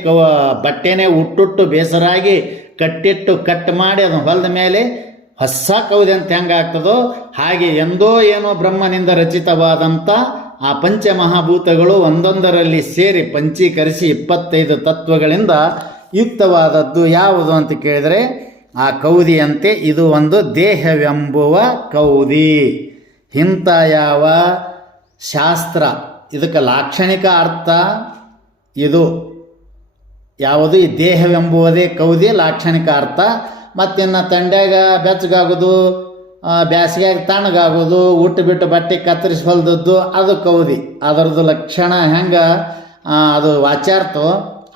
ಬಟ್ಟೆನೇ ಉಟ್ಟುಟ್ಟು ಬೇಸರಾಗಿ ಕಟ್ ಮಾಡಿ ಅದನ್ನು ಹೊಲದ ಮೇಲೆ ಹೊಸ ಕೌದಿ ಅಂತ ಹೆಂಗೆ ಆಗ್ತದೋ ಹಾಗೆ ಎಂದೋ ಏನೋ ಬ್ರಹ್ಮನಿಂದ ರಚಿತವಾದಂಥ ಆ ಪಂಚಮಹಾಭೂತಗಳು ಒಂದೊಂದರಲ್ಲಿ ಸೇರಿ ಪಂಚೀಕರಿಸಿ 25 ತತ್ವಗಳಿಂದ ಯುಕ್ತವಾದದ್ದು ಯಾವುದು ಅಂತ ಕೇಳಿದರೆ ಆ ಕೌದಿಯಂತೆ ಇದು ಒಂದು ದೇಹವೆಂಬುವ ಕೌದಿ. ಇಂಥ ಯಾವ ಶಾಸ್ತ್ರ ಇದಕ್ಕೆ ಲಾಕ್ಷಣಿಕ ಅರ್ಥ ಇದು ಯಾವುದು? ಈ ದೇಹವೆಂಬುವುದೇ ಕೌದಿ ಲಾಕ್ಷಣಿಕ ಅರ್ಥ. ಮತ್ತಿನ್ನು ತಂಡ್ಯಾಗ ಬೆಚ್ಚಗಾಗೋದು, ಬ್ಯಾಸಿಗ್ಯಾಗ ತಣ್ಣಗಾಗೋದು, ಉಟ್ಟು ಬಿಟ್ಟು ಬಟ್ಟೆ ಕತ್ತರಿಸಿ ಹೊಲ್ದದ್ದು ಅದು ಕೌದಿ. ಅದರದ್ದು ಲಕ್ಷಣ ಹೆಂಗೆ ಅದು ವಾಚ್ಯಾರ್ಥೋ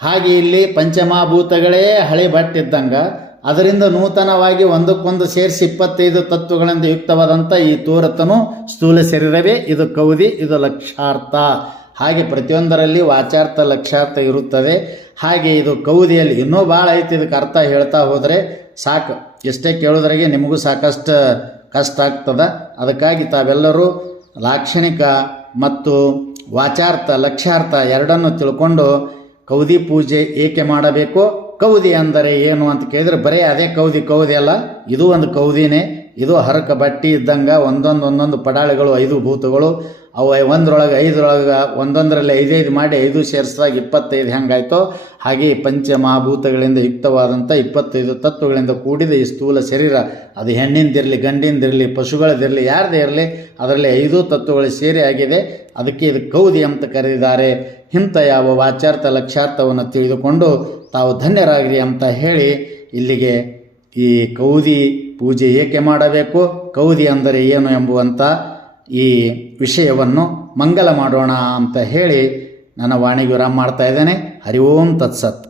ಹಾಗೆ ಇಲ್ಲಿ ಪಂಚಮಹಾಭೂತಗಳೇ ಹಳೆ ಬಟ್ಟೆ ಇದ್ದಂಗೆ ಅದರಿಂದ ನೂತನವಾಗಿ ಒಂದಕ್ಕೊಂದು ಸೇರಿಸಿ 25 ತತ್ವಗಳಿಂದ ಯುಕ್ತವಾದಂಥ ಈ ತೋರತನು ಸ್ಥೂಲ ಶರೀರವೇ ಇದು ಕೌದಿ, ಇದು ಲಕ್ಷಾರ್ಥ. ಹಾಗೆ ಪ್ರತಿಯೊಂದರಲ್ಲಿ ವಾಚಾರ್ಥ ಲಕ್ಷಾರ್ಥ ಇರುತ್ತದೆ. ಹಾಗೆ ಇದು ಕೌದಿಯಲ್ಲಿ ಇನ್ನೂ ಭಾಳ ಐತಿ. ಇದಕ್ಕೆ ಅರ್ಥ ಹೇಳ್ತಾ ಹೋದರೆ ಸಾಕು, ಎಷ್ಟೇ ಕೇಳೋದ್ರಾಗೆ ನಿಮಗೂ ಸಾಕಷ್ಟು ಕಷ್ಟ ಆಗ್ತದೆ. ಅದಕ್ಕಾಗಿ ತಾವೆಲ್ಲರೂ ಲಾಕ್ಷಣಿಕ ಮತ್ತು ವಾಚಾರ್ಥ ಲಕ್ಷ್ಯಾರ್ಥ ಎರಡನ್ನು ತಿಳ್ಕೊಂಡು ಕೌದಿ ಪೂಜೆ ಏಕೆ ಮಾಡಬೇಕು, ಕೌದಿ ಅಂದರೆ ಏನು ಅಂತ ಕೇಳಿದರೆ ಬರೀ ಅದೇ ಕೌದಿ ಅಲ್ಲ, ಇದು ಒಂದು ಕೌದಿನೇ. ಇದು ಹರಕ ಬಟ್ಟಿ ಇದ್ದಂಗೆ ಒಂದೊಂದು ಪಡಾಳಿಗಳು 5 ಭೂತಗಳು ಅವು 1ರೊಳಗೆ 5ರೊಳಗೆ ಒಂದೊಂದರಲ್ಲಿ 5 ಮಾಡಿ 5 ಸೇರಿಸಿದಾಗ 25 ಹೆಂಗಾಯ್ತೋ ಹಾಗೆ ಪಂಚಮಹಾಭೂತಗಳಿಂದ ಯುಕ್ತವಾದಂಥ 25 ತತ್ವಗಳಿಂದ ಕೂಡಿದ ಈ ಸ್ಥೂಲ ಶರೀರ, ಅದು ಹೆಣ್ಣಿಂದಿರಲಿ ಗಂಡಿಂದಿರಲಿ ಪಶುಗಳದಿರಲಿ ಯಾರದೇ ಇರಲಿ ಅದರಲ್ಲಿ 5 ತತ್ವಗಳು ಸೇರಿ ಆಗಿದೆ. ಅದಕ್ಕೆ ಇದು ಕೌದಿ ಅಂತ ಕರೆದಿದ್ದಾರೆ. ಇಂಥ ಯಾವ ವಾಚಾರ್ಥ ಲಕ್ಷ್ಯಾರ್ಥವನ್ನು ತಿಳಿದುಕೊಂಡು ತಾವು ಧನ್ಯರಾಗಿರಿ ಅಂತ ಹೇಳಿ ಇಲ್ಲಿಗೆ ಈ ಕೌದಿ ಪೂಜೆ ಏಕೆ ಮಾಡಬೇಕು, ಕೌದಿ ಅಂದರೆ ಏನು ಎಂಬುವಂಥ ಈ ವಿಷಯವನ್ನು ಮಂಗಲ ಮಾಡೋಣ ಅಂತ ಹೇಳಿ ನನ್ನ ವಾಣಿಗೆ ವಿರಾಮ ಮಾಡ್ತಾ ಇದ್ದೇನೆ. ಹರಿ ಓಂ ತತ್ಸತ್.